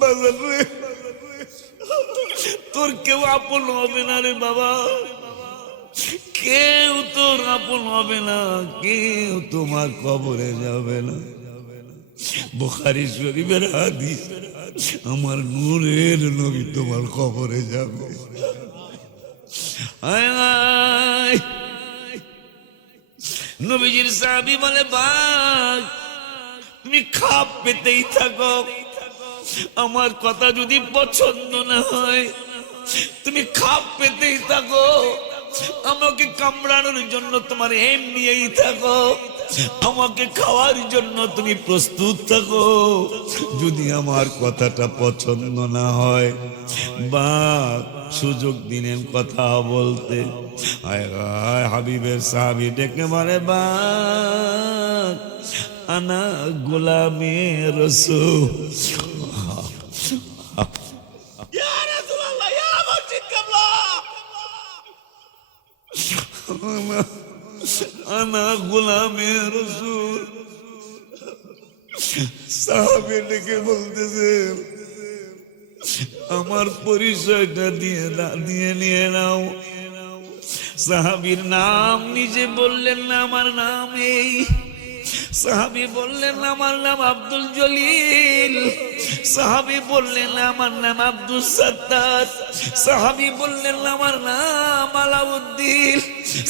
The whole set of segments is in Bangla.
বাজার রে, তোর কেউ আপন হবে না রে বাবা, কেউ তোর আপন হবে না, কেউ তোমার কবরে যাবে না। বুখারী শরীফের হাদিস, আমার নূরের নবী তোমার কবরে যাবে। আয় আয়, নবীজির সাহাবী বলে ভাই তুমি খাপ পেতেই থাকো, আমার কথা যদি পছন্দ না হয় তুমি খাপ পেতেই থাকো, আমাকে কামড়ানোর জন্য তোমার এম নিয়েই থাকো, আমাকে খাওয়ার জন্য তুমি প্রস্তুত থাকো, যদি আমার কথাটা পছন্দ না হয়। বা সুযোগ দিলেন কথা বলতে। আয় আয়, হাবিবের সাহাবী ডেকে বলে বা আনা গোলামে রাসূল, আনা গোলামে রাসূল। সাহাবী ডেকে বলতেছেন আমার পরিচয়টা দিয়ে নিয়ে নাও। সাহাবীর নাম নিজে বললেন না, আমার নাম এই। সাহাবী বললেন আমার নাম আব্দুল জলিল, সাহাবী বললেন আমার নাম আব্দুল সাত্তার, সাহাবী বললেন আমার নাম আলাউদ্দিন,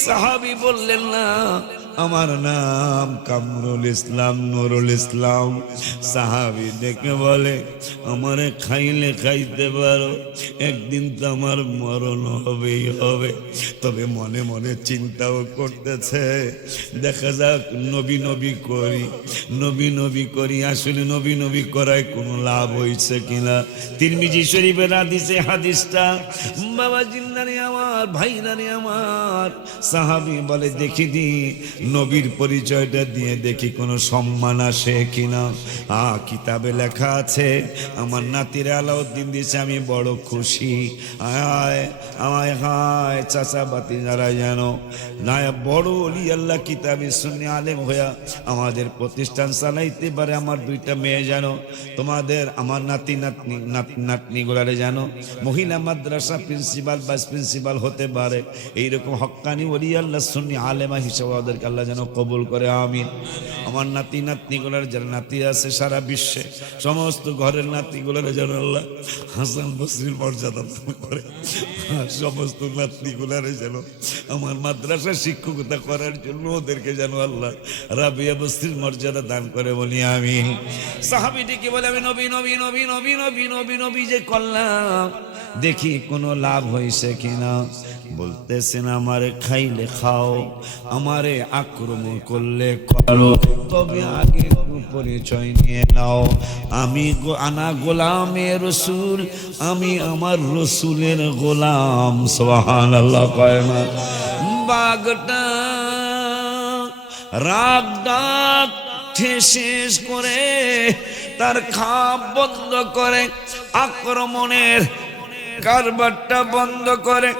সাহাবী বললেন না আমার নাম কামরুল ইসলাম, নুরুল ইসলাম। সাহাবী ডেকে বলে আমারে খাইলে খাইতে পারো, একদিন তো আমার মরণ হবেই হবে। তবে মনে মনে চিন্তাও করতেছে, দেখা যাক নবী নবী করি, নবী নবী করি, আসলে নবী নবী করায় কোনো লাভ হয়েছে কিনা। তিরমিজি শরীফের হাদিসে হাদিসটা, বাবা জিন্দারে আমার, ভাইরারে আমার। সাহাবী বলে দেখি দি নবীর পরিচয়টা দিয়ে দেখি কোনো সম্মান আসে কিনা। কিতাবে লেখা আছে আমার নাতির আলাউদ্দিন দিছে, আমি বড় খুশি। আয় আমায় হায় চাচা বাতি যারা যেন না বড় ওলি আল্লাহ কিতাবে সুন্নি আলেম হইয়া আমাদের প্রতিষ্ঠান চালাইতে পারে। আমার দুইটা মেয়ে যেন তোমাদের আমার নাতি নাতনিগুলারে যেন মহিলা মাদ্রাসা প্রিন্সিপাল ভাইস প্রিন্সিপাল হতে পারে, এইরকম হক্কানি ওলি আল্লাহ সুন্নি আলেমা হিসেবে ওদেরকে আল্লাহ যেন কবুল করে, আমিন। আমার নাতি নাতনিগুলার যারা নাতি আছে সারা বিশ্বে, সমস্ত ঘরের নাতিগুলার যেন আল্লাহ হাসান বসরির মর্যাদা দান করে, সমস্ত নাতনিগুলারে যেন আমার মাদ্রাসা শিক্ষকতা করার জন্য ওদেরকে যেন আল্লাহ রাবিয়া বসরির মর্যাদা দান করে, বলি আমিন। সাহাবীটিকে বলে আমি নবী নবী নবী নবী নবী নবী নবী যে করলাম, দেখি কোনো লাভ হয়েছে কিনা। বলতেছেন আমারে খাইলে খাও, আমারে আক্রমণ করলে করো, তবে আগে পরিচয় নিয়ে নাও। আমি আনা গোলামে রসুল, আমি আমার রসুলের গোলাম। সুবহানাল্লাহ কয় না। বাঘটা রাগ ডাক শেষ করে তার খাপ বন্ধ করে, আক্রমণের কারবারটা বন্ধ করে,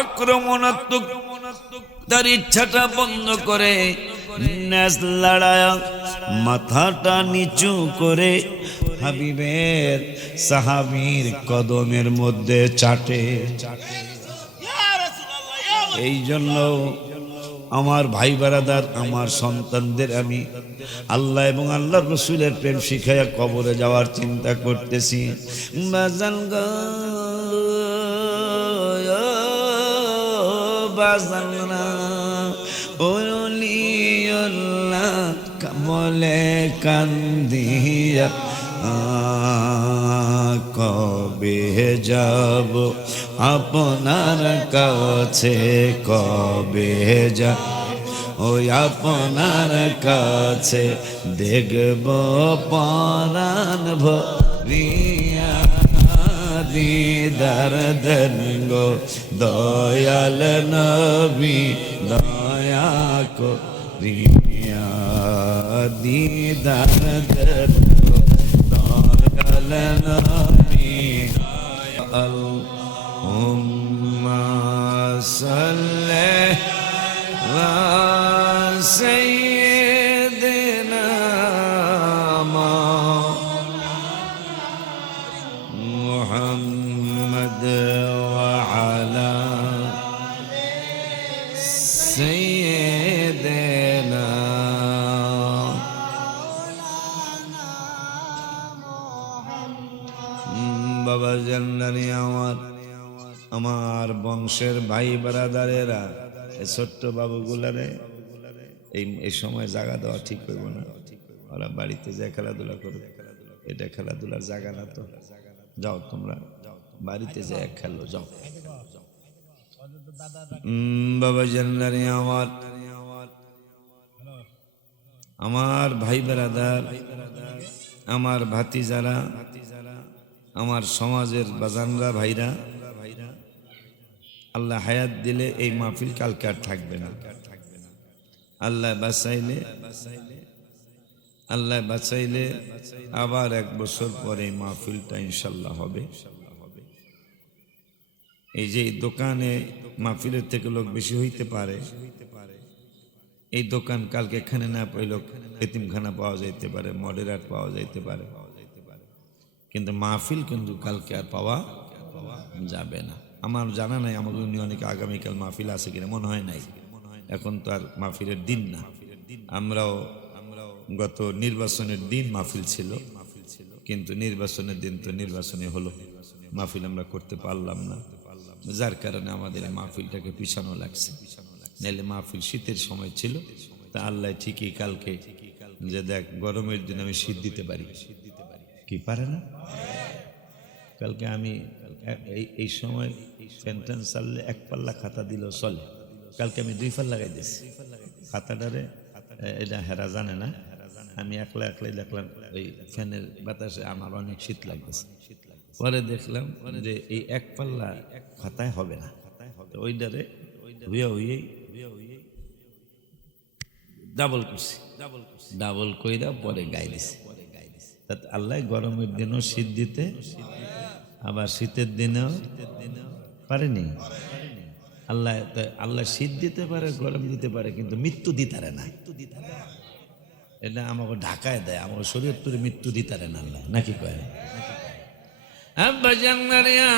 আক্রমণাত্মক তার ইচ্ছাটা বন্ধ করে, নেজ লড়ায়া মাথাটা নিচু করে হাবিবের সাহাবীর কদমের মধ্যে চাটে। এই জন্য আমার ভাই বারাদার, আমার সন্তানদের আমি আল্লাহ এবং আল্লাহর রসুলের প্রেম শিখাইয়া কবরে যাওয়ার চিন্তা করতেছি। বাজান গো বাজানা ওলিউল্লাহ বলে কান্দিয়া, কবে যাব আপনার কাছে, কবে যাব ওই আপনার কাছে, দেখব পরাণ ভরিয়া দিদার দেন গো দয়াল নবী, দয়া করিয়া দিদার দেন গো দয়াল নবী। আল্লাহুম্মা সাল্লি আলা সাইয়্যিদিনা محمد وعلى سيدنا বাবা জান্নানি আমার বংশের ভাই ব্রাদারেরা ছোট্ট বাবুগুলারে এই সময় জায়গা দেওয়া ঠিক হইব না। ওরা বাড়িতে যায় খেলাধুলা করবে, এটা খেলাধুলার জায়গা না। তো যাও তোমরা বাড়িতে যায় খেলো, যাও। বাবা জান্নানি আমার ভাই ব্রাদার, আমার ভাতিজারা, আমার সমাজের বাজানরা ভাইরা, আল্লাহ হায়াত দিলে এই মাহফিল কালকে আর থাকবে না। আল্লাহ বাঁচাইলে আবার 1 বছর পরে এই মাহফিলটা ইনশাল্লাহ হবে। এই যে দোকানে মাহফিলের থেকে লোক বেশি হইতে পারে, এই দোকান কালকে এখানে না পাইল এতিমখানা পাওয়া যাইতে পারে, মডেরার পাওয়া যাইতে পারে, কিন্তু মাহফিল কিন্তু কালকে আর পাওয়া যাবে না। আমার জানা নাই আমাদের ইউনিয়নে আগামীকাল মাহফিল আছে কিনা, মনে হয় নাই। এখন তো আর মাহফিলের দিন না। আমরাও গত নির্বাচনের দিন মাহফিল ছিল, কিন্তু নির্বাচনের দিন তো নির্বাচনে হলো, মাহফিল আমরা করতে পারলাম না, যার কারণে আমাদের মাহফিলটাকে পিছানো লাগছে। নাইলে মাহফিল শীতের সময় ছিল, তা আল্লাহ ঠিকই কালকে যে দেখ গরমের দিন আমি শীত দিতে পারি, কি পারে না? কালকে আমি এই সময় ফ্যান চাললে 1 পাল্লা খাতা দিলেও চলে, কালকে আমি 2 পাল্লা লাগাই দিয়েছি খাতাটারে। এটা হেরা জানে না, আমি একলাই দেখলাম ওই ফ্যানের বাতাসে আমার অনেক শীত লাগতেছে। পরে দেখলাম যে এই 1 পাল্লা খাতায় হবে না, ওইটারে হইয়েই ডাবল কইরা পরে গাই দিছে। আল্লাহ গরমের দিনও শীত দিতে, আবার শীতের দিনেও পারেনি। আল্লাহ শীত দিতে পারে, গরম দিতে পারে, কিন্তু মৃত্যু দিতারে না। এটা আমাকে ঢাকায় দেয়, আমার শরীর তোরে মৃত্যু দিতারে না আল্লাহ, নাকি কয়?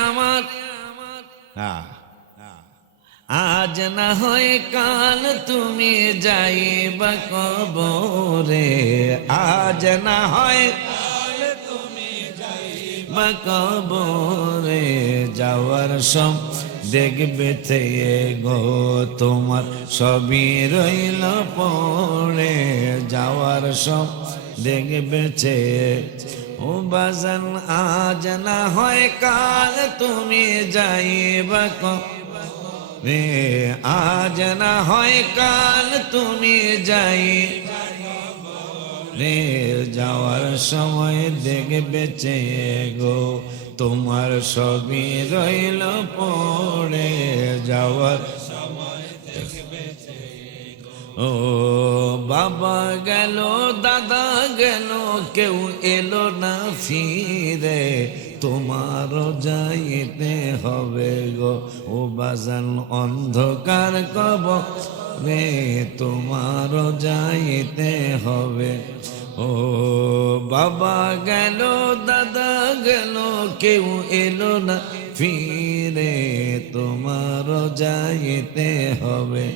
আমার আজ না হয় কাল তুমি যাইবা কবরে, আজ না হয় কাল তুমি যাইবা কবরে, যাওয়ার সব দেখবে থেকে গো তোমার সবই রইল পড়ে, যাওয়ার সব দেখবে চেয়ে ও বাজান, আজ না হয় কাল তুমি যাইবা রে, আজ না হয় কাল তুমি যাই রে, যাওয়ার সময় দেখবে চেয়ে গো তোমার সবই রইল পড়ে, যাওয়ার সময় দেখবে চেয়ে গো। ও বাবা গেল, দাদা গেল, কেউ এলো না ফিরে, তোমারও যাইতে হবে গো ও বাজান অন্ধকার কবরে, তোমারও যাইতে হবে। ও বাবা গেল, দাদা গেল, কেউ এলো না ফিরে, তোমারও যাইতে হবে।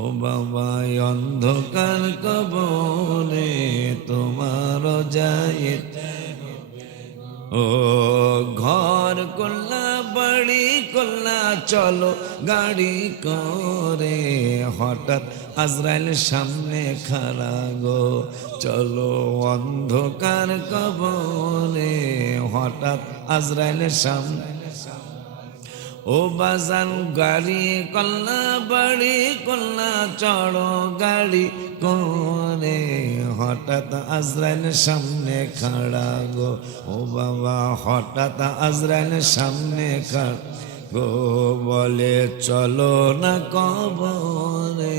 ও বাবা অন্ধকার কবরে, তোমারও যাইতে। ও ঘর করলা, বাড়ি করলা, চলো গাড়ি করে, হঠাৎ আজরাইল সামনে খাড়া গো, চলো অন্ধকার কবরে, হঠাৎ আজরাইল সামনে। ও বাজান গাড়ি করলা, বাড়ি করলা, চড়ো গাড়ি করে, হঠাৎ আজরাইল সামনে খাড়া গো। ও বাবা হঠাৎ আজরাইল সামনে খাড়া গো, বলে চলো না কবরে,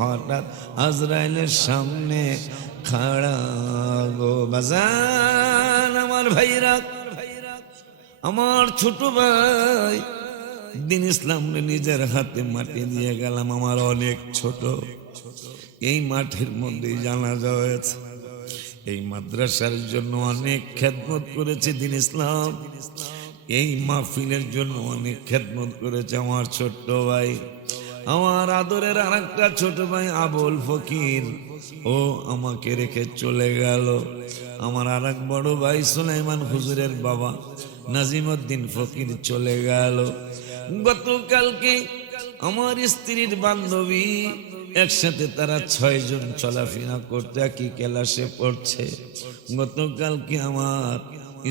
হঠাৎ আজরাইলের সামনে খাড়া গো। বাজান আমার ভাইরা, আমার ছোট ভাই দিন ইসলাম নিজের হাতে মাটি দিয়ে গেলাম, আমার অনেক ছোট। এই মাঠের মধ্যেই জানাজা হয়েছে, এই মাদ্রাসার জন্য অনেক খেদমত করেছে দিন ইসলাম, এই মাহফিলের জন্য অনেক খেদমত করেছে আমার ছোট্ট ভাই, আমার আদরের আর একটা ছোট ভাই আবুল ফকির, ও আমাকে রেখে চলে গেল। আমার আর এক বড় ভাই সুলাইমান হুজুরের বাবা নাজিমউদ্দিন ফকির চলে গেল। গতকালকে আমার স্ত্রীর বান্ধবী একসাথে তারা 6 জন চলাফেরা করতে একই ক্লাসে পড়ছে। গতকালকে আমার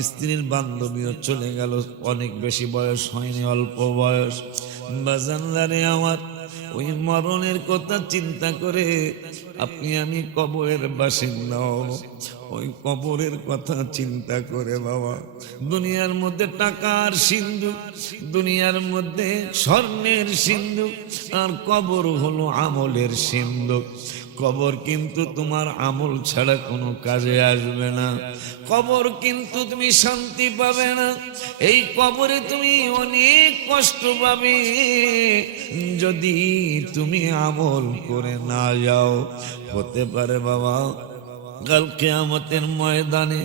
স্ত্রীর বান্ধবীও চলে গেল, অনেক বেশি বয়স হয়নি, অল্প বয়স। বাজানদারে আমার ওই মরণের কথা চিন্তা করে আপনি আমি কবরের বাসিন্দা, ওই কবরের কথা চিন্তা করে বাবা, দুনিয়ার মধ্যে টাকার সিন্ধু, দুনিয়ার মধ্যে স্বর্ণের সিন্ধু, আর কবর হলো আমলের সিন্ধু। কবর কিন্তু তোমার আমল ছাড়া কোনো কাজে আসবে না, কবর কিন্তু তুমি শান্তি পাবে না, এই কবরে তুমি অনেক কষ্ট পাবে যদি তুমি আমল করে না যাও। হতে পারে বাবা কাল কিয়ামতের ময়দানে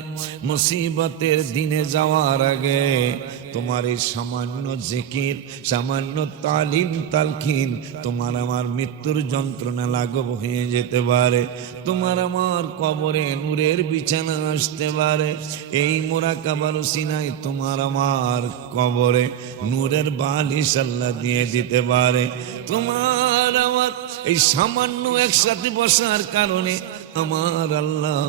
মুসিবতের দিনে যাওয়ার আগে তোমার এই সামান্য জিকির, সামান্য তালিম তালকিন তোমার আমার মৃত্যুর যন্ত্রণা লাঘব হয়ে যেতে পারে, তোমার আমার কবরে নূরের বিছানা আসতে পারে। এই মুরাকাবার উসিলায় তোমার আমার কবরে নূরের বালিশ আল্লাহ দিয়ে দিতে পারে। তোমার আমার এই সামান্য একসাথে বসার কারণে আমার আল্লাহ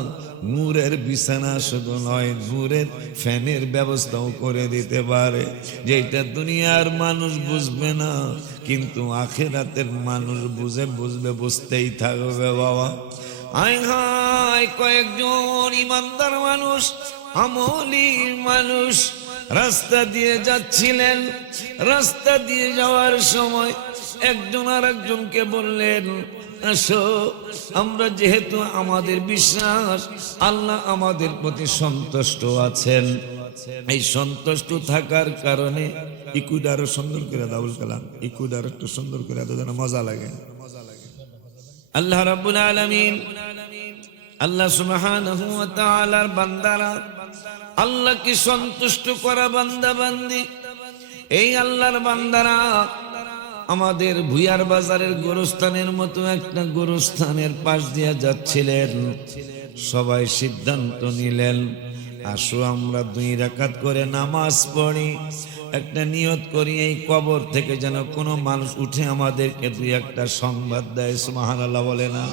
নূরের বিছানা শুধু নয়, নূরের ফ্যানের ব্যবস্থাও করে দিতে পারে, যেটা দুনিয়ার মানুষ বুঝবে না কিন্তু আখিরাতের মানুষ বুঝবে, বুঝতেই থাকবে বাবা। আয় হায় কয়েকজন ইমানদার মানুষ, আমলি মানুষ রাস্তা দিয়ে যাচ্ছিলেন, রাস্তা দিয়ে যাওয়ার সময় একজন আর একজনকে বললেন, আসো আমরা যেহেতু আমাদের বিশ্বাস আল্লাহ আমাদের প্রতি সন্তুষ্ট আছেন, এই সন্তুষ্ট থাকার কারণে ইকুইড আরো সুন্দর করে দাউল কালাম, ইকুইড আরো একটু সুন্দর করে দাও যেন মজা লাগে। আল্লাহ রাব্বুল আলামিন, আল্লাহ সুবহানাহু ওয়া তাআলার বান্দারা, আল্লাহকে সন্তুষ্ট করা বান্দা বান্দি, এই আল্লাহর বান্দারা আমাদের ভুইয়ার বাজারের গোরস্থানের মতো একটা গোরস্থানের পাশ দিয়ে যাচ্ছিলেন। সবাই সিদ্ধান্ত নিলেন, আসো আমরা 2 রাকাত করে নামাজ পড়ি, একটা নিয়ত করি এই কবর থেকে যেন কোনো মানুষ উঠে আমাদেরকে 2-1টা সংবাদ দেয়। সুবহানাল্লাহ বলে না,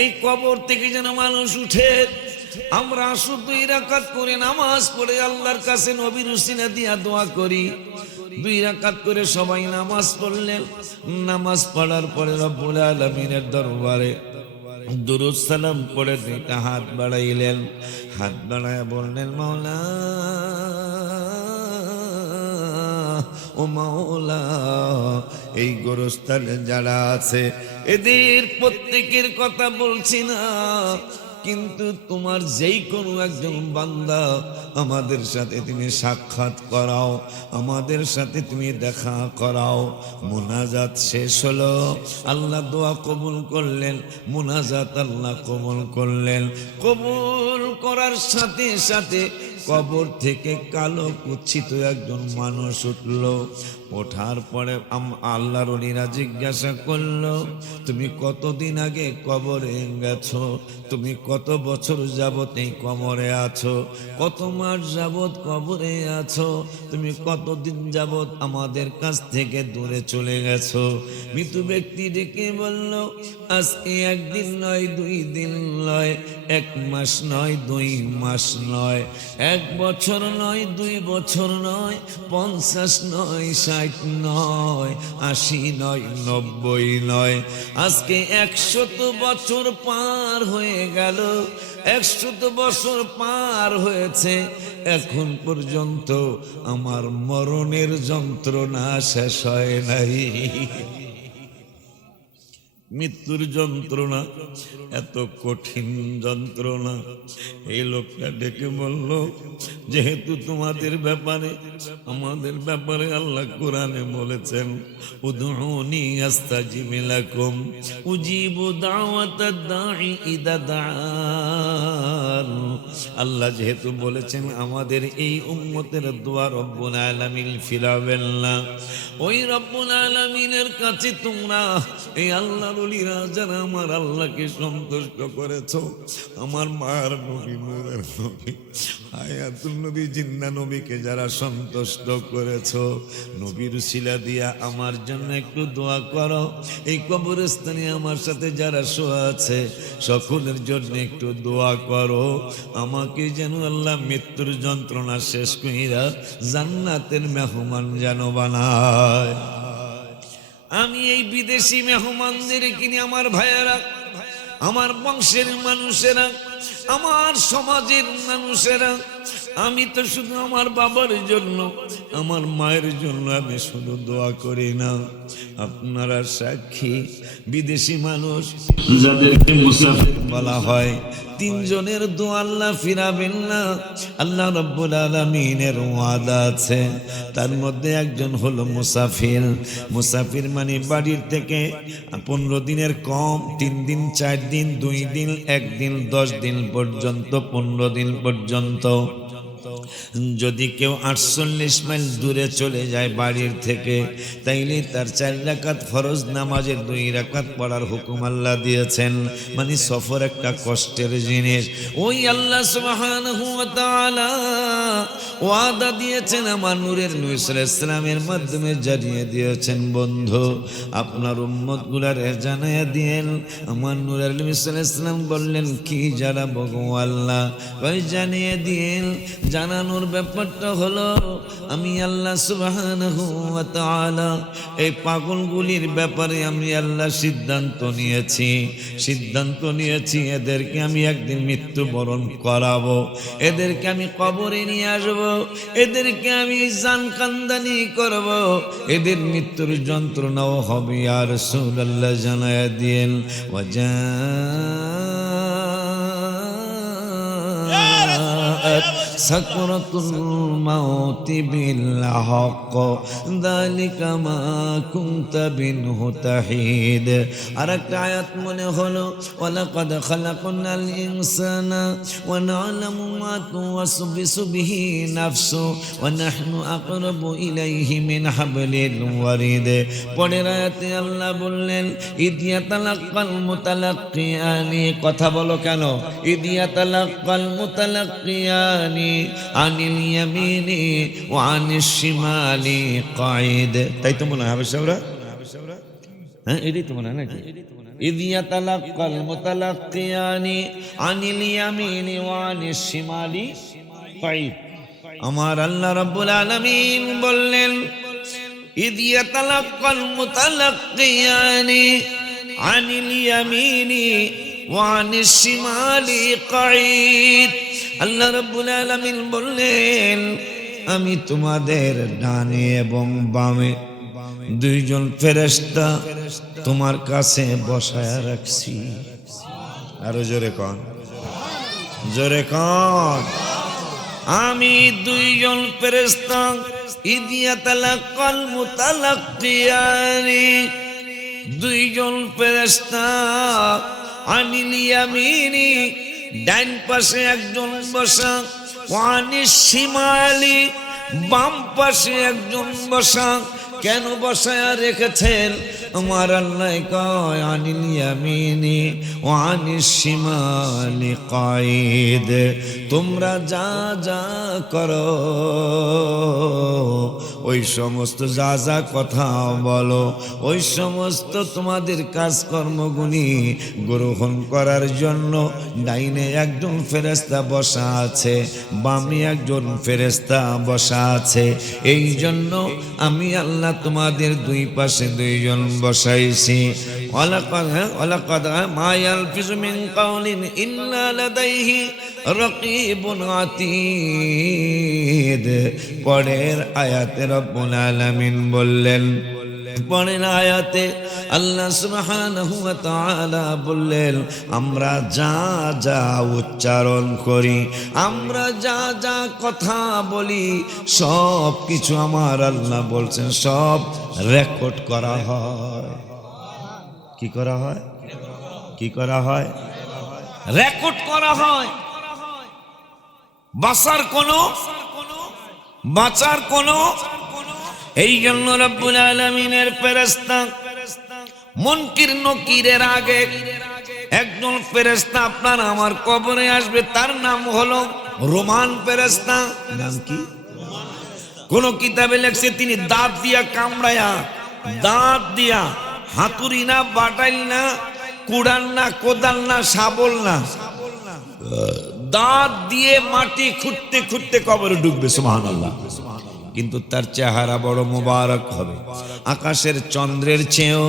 এই কবর থেকে যেন মানুষ উঠে, আমরা আসো 2 রাকাত করে নামাজ পড়ে আল্লাহর কাছে নবীর উসিলা দিয়া দোয়া করি। 2 রাকাত করে সবাই নামাজ পড়লেন। নামাজ পড়ার পরে রব্বুল আলামিনের দরবারে দুরূদ সালাম পড়ে 2টা হাত বাড়াইলেন, হাত বাড়ায় বললেন, মাওলা ও মাওলা, এই গোরস্থানে যারা আছে এদের প্রত্যেকের কথা বলছি না, কিন্তু তোমার যেই কোনো একজন বান্দা আমাদের সাথে তুমি সাক্ষাৎ করাও, আমাদের সাথে তুমি দেখা করাও। মুনাজাত শেষ হলো, আল্লাহ দোয়া কবুল করলেন, মুনাজাত আল্লাহ কবুল করলেন। কবুল করার সাথে সাথে কবর থেকে কালো কুচ্ছিত একজন মানুষ উঠল। ওঠার পরে আল্লাহর ওলিরা জিজ্ঞাসা করলো, তুমি কতদিন আগে কবরে গেছো? তুমি কত বছর যাবত এই কবরে আছো? কত মাস যাবত কবরে আছো? তুমি কতদিন যাবত আমাদের কাছ থেকে দূরে চলে গেছো? মৃত ব্যক্তি ডেকে বলল, আজকে 1 দিন নয়, 2 দিন নয়, 1 মাস নয়, 2 মাস নয়, 1 বছর নয়, 2 বছর নয়, 50 নয়, 60 নয়, 80 নয়, 90 নয়, আজকে 100 বছর পার হয়ে গেল। 100 বছর পার হয়েছে, এখন পর্যন্ত আমার মরণের যন্ত্রণা শেষ হয় নাই। মৃত্যুর যন্ত্রণা এত কঠিন যন্ত্রণা। এই লোকটা ডেকে বলল, যেহেতু তোমাদের ব্যাপারে আমাদের ব্যাপারে আল্লাহ কোরআনে বলেছেন, উদউনি আস্তাজিব লাকুম উজিবু দাওয়াতাদ দাঈ ইদা দাআন। আল্লাহ যেহেতু বলেছেন আমাদের এই উম্মতের দোয়া রব্বুল আলামিন ফিরাবেন না, ওই রব্বুল আলামিনের কাছে তোমরা এই আল্লাহর ওলিরা যারা আমার আল্লাহকে সন্তুষ্ট করেছো, আমার মার নবী নূরের নবী হায়াতুল নবী জিন্দা নবীকে যারা সন্তুষ্ট করেছো, নবীর উসিলা দিয়া আমার জন্য একটু দোয়া করো। এই কবরস্থানে আমার সাথে যারা শোয়া আছে সকলের জন্য একটু দোয়া করো, আমাকে যেন আল্লাহ মৃত্যুর যন্ত্রণা শেষ কইরা জান্নাতের মেহমান যেন বানায়। আমি এই বিদেশি মেহমানদের কিনে আমার ভাইয়েরা, আমার বংশের মানুষেরা, আমার সমাজের মানুষেরা, আমি তো শুধু আমার বাবার জন্য আমার মায়ের জন্য আমি শুধু দোয়া করি না, আপনারা সাক্ষী। বিদেশি মানুষ যাদেরকে মুসাফির বলা হয়, তিনজনের দোয়া আল্লাহ ফিরাবেন না, আল্লাহ রাব্বুল আলামিনের ওয়াদা আছে। তার মধ্যে একজন হলো মুসাফির। মুসাফির মানে বাড়ির থেকে 15 দিনের কম, 3 দিন 4 দিন 2 দিন 1 দিন 10 দিন পর্যন্ত, 15 দিন পর্যন্ত। যদি কেউ 48 মাইল দূরে চলে যায় বাড়ির থেকে, তাইলে তার 4 রাকাত ফরজ নামাজের 2 রাকাত পড়ার হুকুম আল্লাহ দিয়েছেন। মানে সফর একটা কষ্টের জিনিস। ওই আল্লাহ সুবহানাহু ওয়া তাআলা ওয়াদা দিয়েছেন, আমার নূরের নবী সাল্লাল্লাহু আলাইহি ওয়াসাল্লামের মাধ্যমে জানিয়ে দিয়েছেন, বন্ধু আপনার উম্মতগুলারে জানায়া দিয়েন। আমার নূরের নবী সাল্লাল্লাহু আলাইহি ওয়াসাল্লাম বললেন, কি জানাবো গো আল্লাহ? ওই জানিয়ে দিয়েন। জানানোর ব্যাপারটা হলো, আমি আল্লাহ সুবহানাহু ওয়া তাআলা এই পাগলগুলির ব্যাপারে আমি আল্লাহ সিদ্ধান্ত নিয়েছি, এদেরকে আমি একদিন মৃত্যুবরণ করাবো, এদেরকে আমি কবরে নিয়ে আসবো, এদেরকে আমি জান কান্দানি করব, এদের মৃত্যুর যন্ত্রণাও হবে। ইয়া রাসূলুল্লাহ জানায়া দিয়েন, ওয়াজা সাকরাতুল মাউতি বিল হক যালিকা মা কুনতা বিনহু তাহিদ। আরেকটা আয়াত মনে হলো, ওয়ালাকাদ খালাকনাল ইনসানা ওয়া না'লামু মা তুওয়াসবিসু বিহি নাফসু ওয়া নাহনু আকরাবু ইলাইহি মিন হাবলিল ওয়ারিদ। পরের আয়াতে আল্লাহ বললেন, ইদিয়াতালাক্কাল মুতালাক্কিয়ানি, কথা বলো কেন? ইদিয়াতালাক্কাল মুতালাক্কিয়ানি আনিল ইয়ামিনি ওয়া আনিশ শিমালি কাঈদ। তাই তো মনে হয় হাবেশাওরা, হ্যাঁ এটাই তো মনে হয় নাকি? ইয ইয়াতালাক্কাল মুতালাক্কিয়ানি আনিল ইয়ামিনি ওয়া আনিশ শিমালি কাঈদ। আমার আল্লাহ রাব্বুল আলামিন বললেন, ইয ইয়াতালাক্কাল মুতালাক্কিয়ানি আনিল ইয়ামিনি ওয়া আনিশ শিমালি কাঈদ। আল্লাহ রাব্বুল আলামিন বললেন, আমি তোমাদের ডানে এবং বামে 2 জন ফেরেশতা তোমার কাছে বসায়া রাখছি। আরো জোরে কন, জোরে কন। আমি 2 জন ফেরেশতা, ইদিয়াতালাক্কাল মুতালাক্কিয়ানি, 2 জন ফেরেশতা, আনিল ইয়ামিনি, ডান পাশে একজন বসা, ওয়ানিশ শিমালি, বাম পাশে একজন বসা। কেন বসায়া রেখেছেন? আমার আল্লাহ কয়, আনিল ইয়ামিনি ওয়া আনিশ শিমালি কাঈদ। তোমরা যা যা করো, ওই সমস্ত যা যা কথা বলো, ওই সমস্ত তোমাদের কাজকর্মগুলি গ্রহণ করার জন্য ডাইনে একজন ফেরেশতা বসা আছে, বামে একজন ফেরেশতা বসা আছে। এই জন্য আমি আল্লাহ তোমাদের 2 পাশে 2 জন বসাইছি। ওয়ালাকাদ মা ইয়ালফিজু মিন কাওলিন ইল্লা লাদাইহি রাকিবুন আতীদ। পরের আয়াতে রব্বুল আলামিন বললেন, পরের আয়াতে আল্লাহ সুবহানাহু ওয়া তাআলা বললেন, আমরা যা যা উচ্চারণ করি, আমরা যা যা কথা বলি, সব কিছু আমার আল্লাহ বলছেন সব রেকর্ড করা হয়। কি করা হয়? কি করা হয়? রেকর্ড করা হয়। বাঁচার কোনো এই জন্য রব্বুল আলামিনের ফেরেশতা মুনকির নকিরের আগে একজন ফেরেশতা আপনার আমার কবরে আসবে, তার নাম হলো রোমান ফেরেশতা। নাম কি? কোন কিতাবে লেখছে তিনি দাঁত দিয়া কামড়ায়া, দাঁত দিয়া, হাতুড়ি না, বাটাইল না, কুড়াল না, কোদাল না, শাবল না, দাঁত দিয়ে মাটি খুঁড়তে খুঁড়তে কবরে ঢুকবে। সুবহানাল্লাহ। কিন্তু তার চেহারা বড় মোবারক হবে, আকাশের চন্দ্রের চেয়েও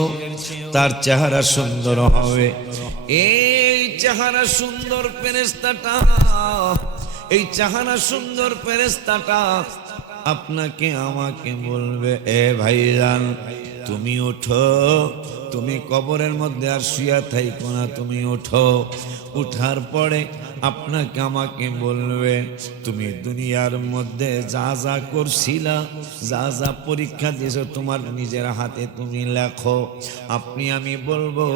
তার চেহারা সুন্দর হবে। এই চেহারা সুন্দর ফেরেশতাটা, এই চেহারা সুন্দর ফেরেশতাটা আপনাকে আমাকে বলবে, এ ভাইজান তুমি ওঠো, তুমি কবরের মধ্যে আর শুয়া থাইকো না, তুমি ওঠো। উঠার পরে আপনাকে আমাকে বলবে, তুমি দুনিয়ার মধ্যে যা যা করছিলা, যা যা পরীক্ষা দিয়েছো, তোমার নিজের হাতে তুমি লেখো। আমি বলবো,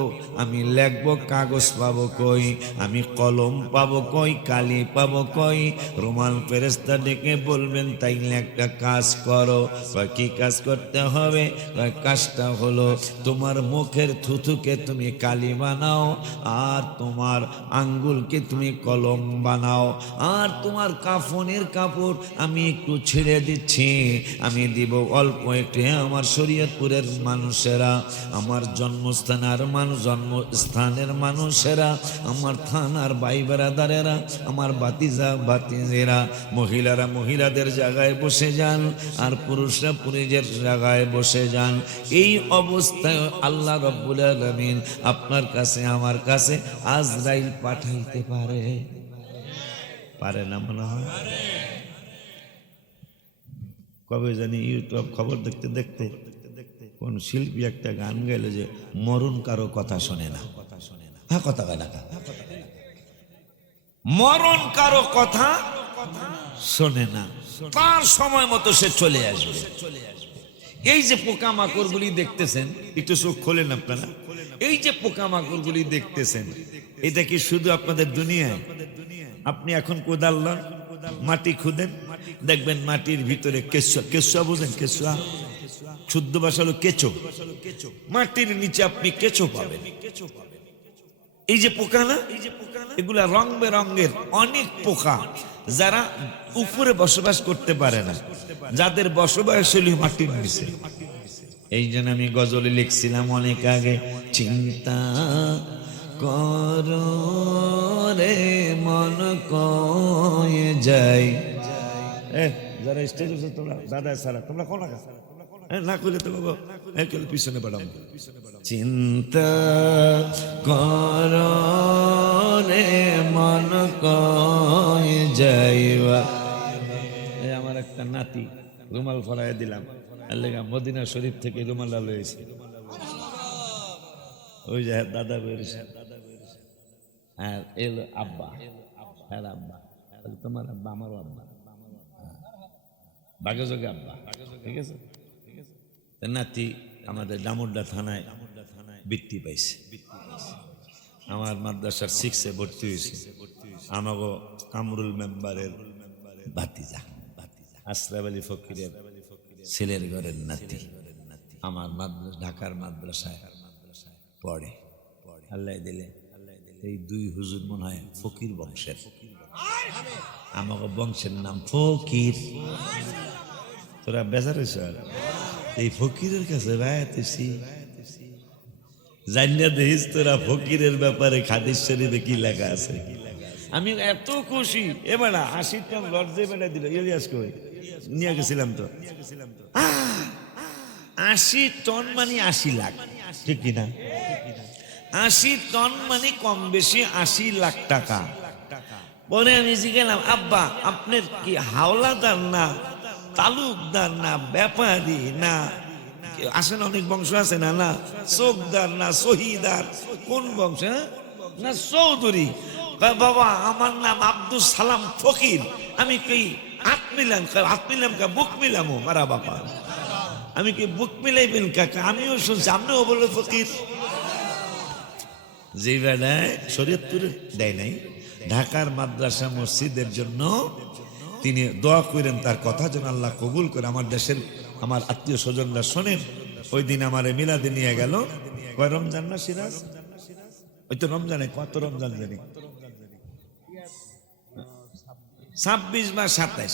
আমি লেখবো, কাগজ পাবো কই, আমি কলম পাবো কই, কালি পাবো কই? রোমান ফেরেশতা ডেকে বলবেন, তাইলে একটা কাজ করো। কি কাজ করতে হবে? কাজটা হলো তোমার মুখের থুথুকে তুমি কালি বানাও, আর তোমার আঙ্গুলকে তুমি কলম বানাও, আর তোমার কাফনের কাপড় আমি একটু ছেড়ে দিচ্ছি, আমি দিব অল্প একটু। আমার শরীয়তপুরের মানুষেরা, আমার জন্মস্থানের মানুষেরা, আমার থানার ভাই বেরাদারেরা, আমার বাতিজেরা, মহিলারা মহিলাদের জায়গায় বসে যান, আর পুরুষরা পুরুষের জায়গায় বসে যান। এই অবস্থায় আল্লাহ রাব্বুল আলামিন আপনার কাছে আমার কাছে আজরাইল পাঠাইতে পারে না মনে হয়? কবে জানি ইউটিউব খবর দেখতে দেখতে কোন শিল্পী একটা গান গাইল যে মরণ কারো কথা শোনে না। হ্যাঁ, কথা কয় না, মরণ কারো কথা শোনে না, তার সময় মতো সে চলে আসবে। এই যে পোকামাকড় গুলি দেখতেছেন, একটু চোখ খোলেন আপনারা, এই যে পোকামাকড় গুলি দেখতেছেন, এটা কি শুধু আপনাদের দুনিয়ায়? আপনি এখন কোদাল লন, মাটি খুদেন, দেখবেন মাটির ভিতরে কেঁচুয়া বুঝেন? কেঁচুয়া শুদ্ধ ভাষা হলো কেঁচো। মাটির নিচে আপনি কেঁচো পাবেন। এই যে পোকা না, এগুলা রং বেরঙের অনেক পোকা, যারা উপরে বসবাস করতে পারে না, যাদের বসবাস হলো মাটির নিচে। এই জন্য আমি গজলে লিখছিলাম অনেক আগে, চিন্তা কর রে মন কয়ে যাই। যারা স্টেজ আছে তোমরা, দাদা সারা তোমরা কোন না করলে তো পিছনে পাঠাম। চিন্তা কর রে মন কয়ে যাইবা। আমার একটা নাতি রুমাল ফরাই দিলাম, মদিনা শরীফ থেকে রুমাল লয়েছে, ওই যে দাদা বেরিয়েছে, আর এলো আব্বা, হ্যাঁ আব্বা, তোমার আব্বা আমারও আব্বা, বাগে যোগে আব্বা, ঠিক আছে। নাতি আমাদের ডামুড্ডা থানায় বৃত্তি পাইছে, আমার মাদ্রাসার 6-এ ভর্তি হয়েছে। আমাকে কামরুল মেম্বারের ভাতিজা, আশরাফ আলী ফকিরের ছেলের ঘরের নাতি, আমার ঢাকার মাদ্রাসায় পড়ে। আল্লাহ দিলে এই দুই হুজুর মনে হয় ফকির বংশের, আমাকে বংশের নাম ফকির। তোরা বেজার হয়েছে এই ফকিরের কাছে ভাইতেছি, জানিয়া দেখিস তোরা ফকিরের ব্যাপারে হাদিস শরীফে কি লেখা আছে। আমি এত খুশি, এবার 80 টন লর্জে বেড়া দিল, ইলিয়াস কই নিয়ে গেছিলাম তো। 80 টন মানে 80 লাখ, ঠিক কিনা? 80 টন মানে কম বেশি 80 লাখ টাকা। পরে আমি জিজ্ঞাসা, আব্বা আপনার কি হাওলাদার না তালুকদার না ব্যাপারী না আসেন অনেক বংশ আছে না, না চোখদার না শহীদার, কোন বংশ, না চৌধুরী। বাবা আমার নাম আব্দুল সালাম ফকির, আমি কি হাত মিলাম, হাত মিলাম কা বুক মিলামো মারা বাবা, আমি কি বুক মিলাইবেন কাকা, আমিও শুনছি আপনিও বলে ফকির। যে বেলায় শরীয়তপুরে দেয় নাই, ঢাকার মাদ্রাসা মসজিদের জন্য তিনি দোয়া করেন, তার কথা যেন আল্লাহ কবুল করে। আমার দেশের আমার আত্মীয় স্বজনরা শোনেন, ওই দিন আমার মিলাদে নিয়ে গেল, কয় রমজান না সিরাজ, ওই তো রমজানে, কত রমজান জানি 26 বা 27,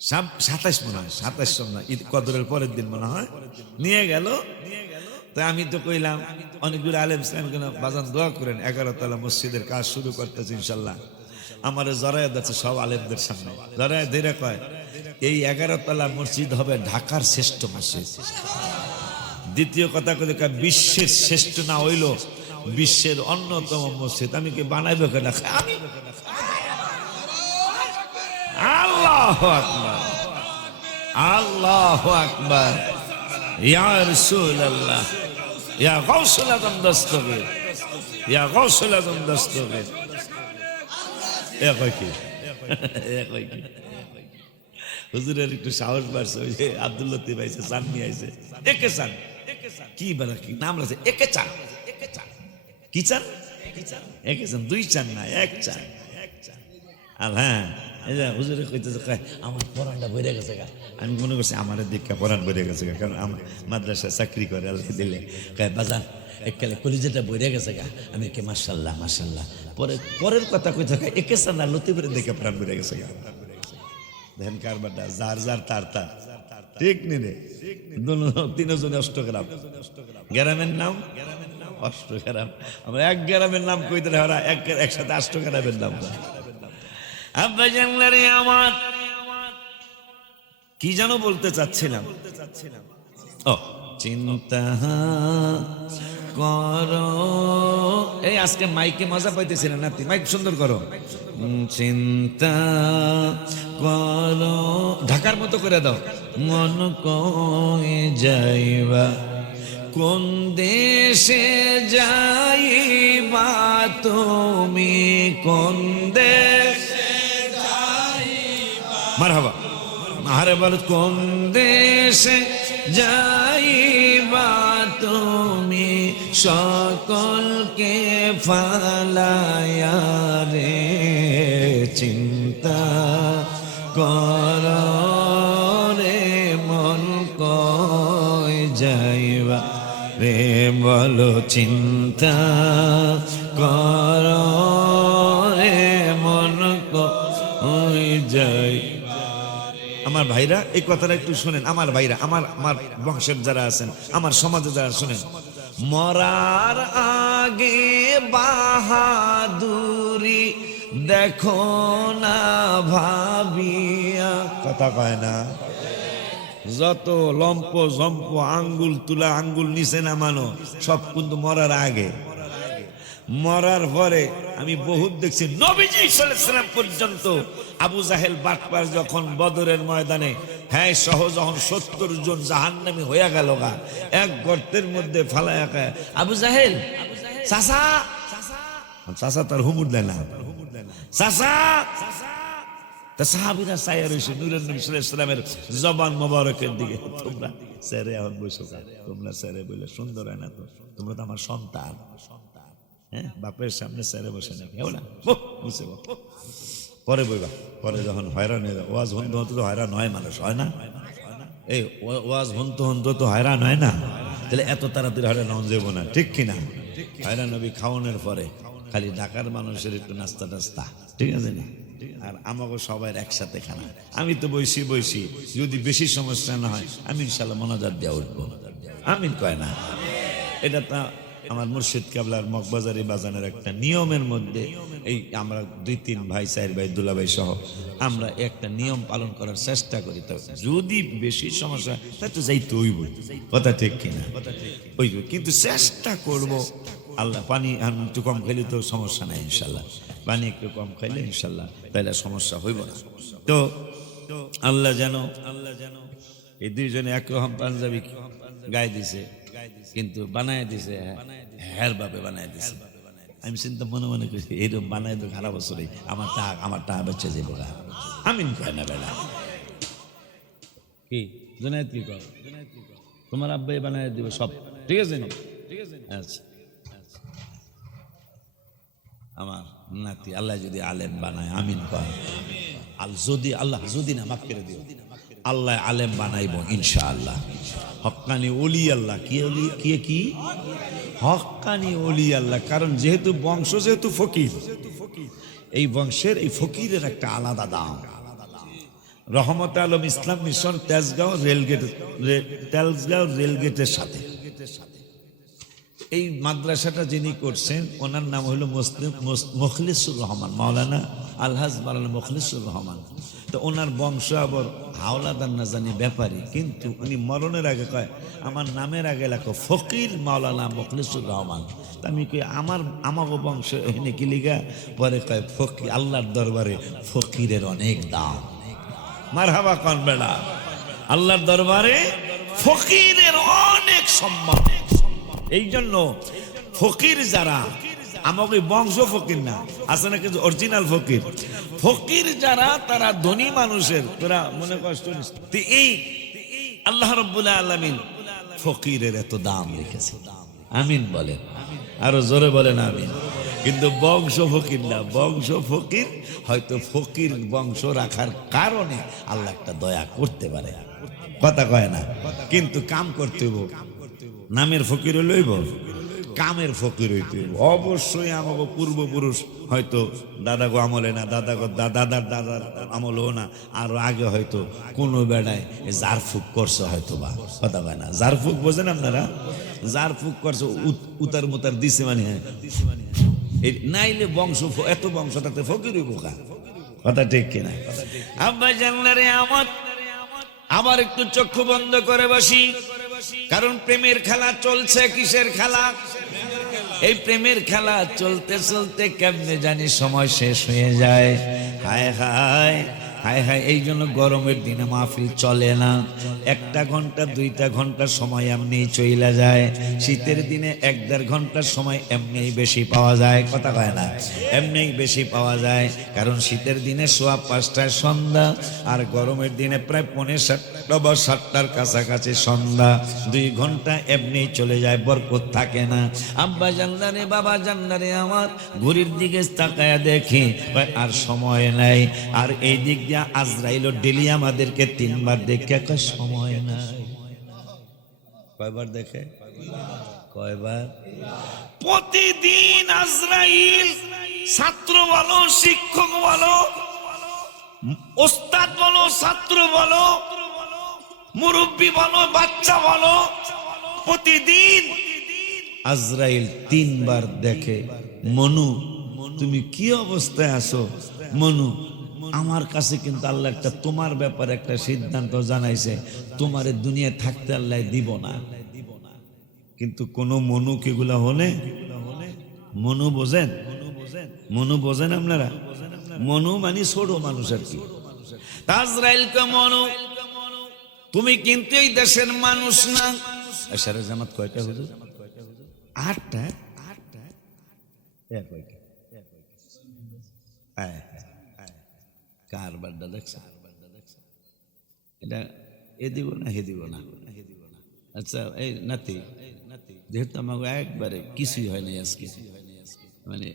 27 মনে হয়, 27 না ঈদ কদরের পরের দিন মনে হয় নিয়ে গেল। তাই আমি তো কইলাম অনেকগুলো আলেম ইসলাম বাজান দোয়া করেন, 11 তলা মসজিদের কাজ শুরু করতেছে ইনশাল্লাহ। আমার জরায়েত আছে সব আলেমদের সামনে, জরায়েত ধীরে কয় এই 11 তলা মসজিদ হবে ঢাকার শ্রেষ্ঠ মসজিদ। দ্বিতীয় কথা কই বিশ্বের শ্রেষ্ঠ না হইল বিশ্বের অন্যতম মসজিদ। আমি কি বানাইবে কেন, আমি আল্লাহু আকবার, আল্লাহু আকবার, ইয়া রাসূলুল্লাহ, ইয়া গাউসুল আজম দস্তগীর, ইয়া গাউসুল আজম দস্তগীর। হুজুরের একটু সাহস বাড়ছে, ওই যে আব্দুল লতিফ আইছে, চান নিয়ে আইছে, একে চান, কি বেলা কি নাম আছে, একে চান, কি চান, একে চান, 2 চান না 1 চান। আর হ্যাঁ এই যে হুজুরে কইতেছে আমার পরানটা বেড়ে গেছে গা, আমি মনে করছি আমার দীক্ষা পরান বেড়ে গেছে গা, কারণ আমার মাদ্রাসায় চাকরি করে আল্লাহ দিলে, কয় বাজান এককালে কলিজাটা বইরে গেছে গা, আমি কে মাশাল্লাহ মাশাল্লাহ। পরের কথা কই থাকে একে চান না লতিফের দেখে প্রাণ বেড়ে গেছে গা। দেখেন কারবারটা যার যার তার তার, ঠিক নি রে, 3 জনে অষ্টগ্রাম, গ্রামের নাম অষ্টগ্রাম, আমরা 1 গ্রামের নাম কইতে ওরা একসাথে অষ্টগ্রামের নাম। আব্বা জানলারে আমার কি যেন বলতে চাচ্ছিলাম, ও চিন্তা করো, এই আজকে মাইকে মজা পাইতেছিলেন না, মাইক সুন্দর করো, চিন্তা করো, ঢাকার মতো করে দাও, মন কই যাইবা, কোন দেশে যাইবা তুমি, কোন দেশে যাইবা, মারহাবা, আরে বল কোন দেশে যাইবা তুমি, সকলকে ফালায়া রে, চিন্তা কর রে, মন কই যাইবা রে, বলো চিন্তা কর রে, মন কই যাই। আমার ভাইরা এই কথাটা একটু শুনেন, আমার ভাইরা, আমার বংশের যারা আছেন, আমার সমাজে যারা শুনেন, মরার আগে বাহাদুরি দেখো না ভাবিয়া, কথা কয় না, যত লম্প জম্প আঙ্গুল তুলা আঙ্গুল নিচে নামানো সব কিন্তু মরার আগে। মরার পরে আমি বহুত দেখছি নবীজি সাল্লাল্লাহু আলাইহি ওয়াসাল্লাম পর্যন্ত আবু জাহেল বাটপার যখন বদরের ময়দানে হ্যাঁ সহ যখন 70 জন জাহান্নামী হইয়া গেল গা, এক গর্তের মধ্যে ফালায়া খায় আবু জাহেল, চাচা চাচা তার হুমুর দেয় না, চাচা, তা সাহাবীরা চাইয়া রইছে নূরের নবী সাল্লাল্লাহু আলাইহি ওয়াসাল্লামের জবান মোবারকের দিকে, তোমরা স্যারে এখন বসো, তোমরা স্যারে বলে সুন্দর হয় না তো, তোমরা তো আমার সন্তান, হ্যাঁ বাপের সামনে স্যারে বসে নাকি না বুঝছে, পরে বইবা, পরে যখন হয়রান হয়ে যায়, ওয়াজ হন্ত হন্ত তো হয়রান হয় মানুষ, হয় না, এই ওয়াজ হন্ত হন্ত তো হয়রান হয় না, তাহলে এত তাড়াতাড়ি হয়রান হন যাব না, ঠিক কিনা? হয়রান নবী খাওয়ানোর পরে খালি ঢাকার মানুষের একটু নাস্তা টাস্তা, ঠিক আছে না, আর আমাকে সবাই একসাথে খানা, আমি তো বইসি, যদি বেশি সমস্যা না হয় আমি ইনশাল্লাহ মোনাজাত দেওয়া উঠবো, আমিন কয় না, এটা তা আমার মুর্শিদ কেবলার মগবাজারি বাজানের একটা নিয়মের মধ্যে, এই আমরা 2-3 ভাই 4 ভাই দুলা ভাই সহ আমরা একটা নিয়ম পালন করার চেষ্টা করি, তো যদি বেশি সমস্যা তাই তো যাইতে হইব, কথা ঠিক কিনা, ওই কিন্তু চেষ্টা করব। আল্লাহ পানি একটু কম খাইলে তো সমস্যা নাই ইনশাল্লাহ, পানি একটু কম খাইলে ইনশাল্লাহ তাইলে সমস্যা হইব না। তো আল্লাহ যেন এই দুইজনে একরকম পাঞ্জাবি গায়ে দিছে, কিন্তু বানায় দিছে হ্যার ভাবে বানায় দিছে। আমি চিন্তা মনে মনে করছি এইরকম বানায় তো খারাপ বছরে আমার টাকা বেঁচে যাবো। আমিন কয় না বেলা কি জুনায়েদ কি কর, তোমার আব্বাই বানায় দিবে সব, ঠিক আছে না? আচ্ছা আমার নাতি আল্লাহ যদি আলেম বানায়, আমিন কয়। যদি আল্লাহ যদি না মাফ করে দিও, আল্লাহ আলেম বানাইব ইনশাআল্লাহ। হক্কানি ওলি আল্লাহ, কি হক্কানি ওলি আল্লাহ। কারণ যেহেতু বংশ যেহেতু ফকির, এই বংশের এই ফকিরের একটা আলাদা দাম। রহমত আলম ইসলাম মিশন তেজগাঁও রেলগেটের সাথে এই মাদ্রাসাটা যিনি করছেন ওনার নাম হলো মুখলিসুর রহমান, মাওলানা আলহাজ মাওলানা মুখলিসুর রহমান। তো ওনার বংশ আবার হাওলাদার না জানি ব্যাপারী, কিন্তু উনি মরণের আগে কয় আমার নামের আগে লেখো ফকির মাওলানা মুখলিসুর রহমান। তা আমি কই আমাকে বংশ এখানে কি লিগা? পরে কয় ফকির, আল্লাহর দরবারে ফকিরের অনেক দাম। মারহাবা কোন বেলা, আল্লাহর দরবারে ফকিরের অনেক সম্মান। এই জন্য ফকির যারা, আমাকে বংশ ফকির না, আছে না কিন্তু অরিজিনাল ফকির। ফকির যারা তারা ধনী মানুষের, তোরা মনে কষ্ট এই আল্লাহ রাব্বুল আলামিন ফকিরের এত দাম রেখেছে। আমিন বলেন, আরো জোরে বলেন আমিন। কিন্তু বংশ ফকির না, বংশ ফকির হয়তো ফকির বংশ রাখার কারণে আল্লাহ একটা দয়া করতে পারে, কথা কয় না। কিন্তু কাম করতে হইব, নামের ফকির লইব, কামের ফকির হইতে হইব। অবশ্যই আমাকে পূর্বপুরুষ হয়তো দাদাগো আমলে না, দাদার দাদার আমলেও না, আরো আগে হয়তো কোনো বেড়ায় জারফুক করছে হয়তো, বা কথা কয় না। জারফুক বোঝেন আপনারা? জারফুক করছে, উতার মুতার দিছে মানে, এই নাইলে বংশ এত বংশ তাতে ফকির হইব কা, কথা ঠিক কিনা? আব্বা জানলারে আমার একটু চক্ষু বন্ধ করে বসি, কারণ প্রেমের খেলা চলছে। কিসের খেলা? এই প্রেমের খেলা চলতে চলতে কেমনে জানি সময় শেষ হয়ে যায়। হায় হায় হায় হায়, এই জন্য গরমের দিনে মাহফিল চলে না, 1 ঘন্টা 2 ঘন্টা সময় এমনি চইলা যায়। শীতের দিনে 1-1.5 ঘন্টার সময় এমনি বেশি পাওয়া যায়, কথা কয় না? এমনি বেশি পাওয়া যায়, কারণ শীতের দিনে 5:15টায় সন্ধ্যা, আর গরমের দিনে প্রায় 6:45 বা 7টার কাছাকাছি সন্ধ্যা। 2 ঘন্টা এমনি চলে যায়, বরকত থাকে না। আব্বা জান্নারে, বাবা জান্নারে আমার ঘড়ির দিকে তাকায়া দেখি আর সময় নাই। আর এই দিক আজরাইল ডেলি আমাদেরকে 3 বার দেখে কয় সময় নাই। কয়বার দেখে? কয়বার? প্রতিদিন আজরাইল, ছাত্র বলো, শিক্ষক বলো, ওস্তাদ বলো, ছাত্র বলো, মুরব্বী বলো, বাচ্চা বলো, প্রতিদিন আজরাইল 3 বার দেখে। মনু তুমি কি অবস্থায় আছো? মনু আমার কাছে কিন্তু আল্লাহ একটা তোমার ব্যাপারে একটা সিদ্ধান্ত জানাইছে, তোমার দুনিয়া থাকতে আল্লাহ দিব না। কিন্তু কোন মনু কিগুলা হলে, মনু বোঝেন? মনু বোঝেন আপনারা? মনু মানে ছোট মানুষ আর কি। আজরাইলকে মনু তুমি কিন্তু এই দেশের মানুষ না। এশারে জামাত কয়টা হুজুর? 8টা। কারবারটা দেখছ? এটা এ দিব না হে দিব না। আচ্ছা এই নাতি, যেহেতু আমাকে একবারে কিছুই হয় নাই আজকে, মানে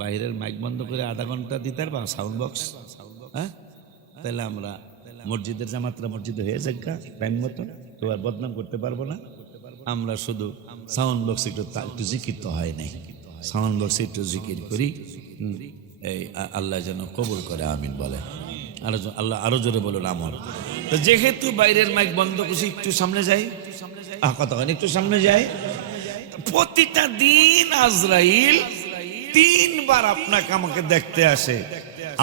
বাইরের মাইক বন্ধ করে 1/2 ঘন্টা দিতে পারবা সাউন্ড বক্স, হ্যাঁ? তাহলে আমরা মসজিদের জামাতরা মসজিদে হয়ে যাক টাইম মতো, তো আর বদনাম করতে পারবো না। আমরা শুধু সাউন্ড বক্স একটু জিকির তো হয় নাই, সাউন্ড বক্সে একটু জিকির করি, এই আল্লাহ যেন কবুল করে, আমিন বলে। আল্লাহ আরো জোরে বলুন আমল। তো যেহেতু বাইরের মাইক বন্ধ করছি, একটু সামনে যাই, কথা হয় একটু সামনে যাই। প্রতিটা দিন আজরাইল 3 বার আপনাকে আমাকে দেখতে আসে।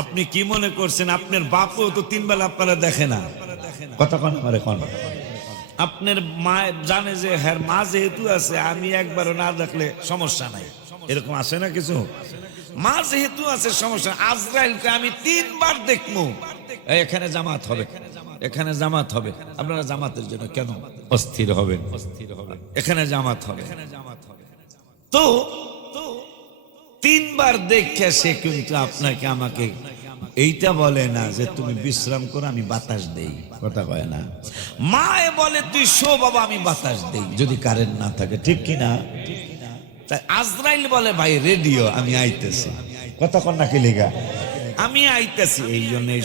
আপনি কি মনে করছেন আপনার বাপও তো 3 বেলা আপনারা দেখে না? কথা কন আমারে কন। আপনার মা জানে যে হ্যাঁ মা যেহেতু আছে, আমি একবারও না দেখলে সমস্যা নাই, এরকম আসে না কিছু? মা যেহেতু আছে সমস্যা। আজরাইলকে আমি 3 বার দেখবো, এখানে জামাত হবে, এখানে জামাত হবে, আপনারা জামাতের জন্য কেন অস্থির হবেন? এখানে জামাত হবে। তো তিনবার দেখে সে কিন্তু আপনাকে আমাকে এইটা বলে না যে তুমি বিশ্রাম করো, আমি বাতাস দেই, কথা কয় না। মায়ে বলে তুই শো বাবা, আমি বাতাস দেই যদি কারেন্ট না থাকে, ঠিক কিনা? তাই আজরাইল বলে ভাই রেডিও, আমি আইতেছি, কথা কন না কি লেগা, আমি আইতেছি। এই জন্য এই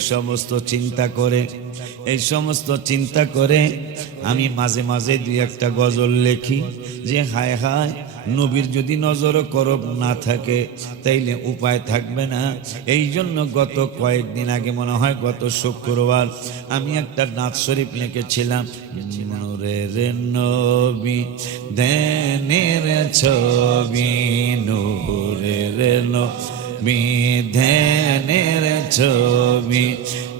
সমস্ত চিন্তা করে আমি মাঝে মাঝে দুই একটা গজল লেখি যে হায় হায় নবীর যদি নজর করব না থাকে তাইলে উপায় থাকবে না। এই জন্য গত কয়েকদিন আগে মনে হয় গত শুক্রবার আমি একটা নাথ শরীফ লিখেছিলাম, নূরের নবী ধ্যানের ছবি, নূরের নবী ধ্যানের ছবি,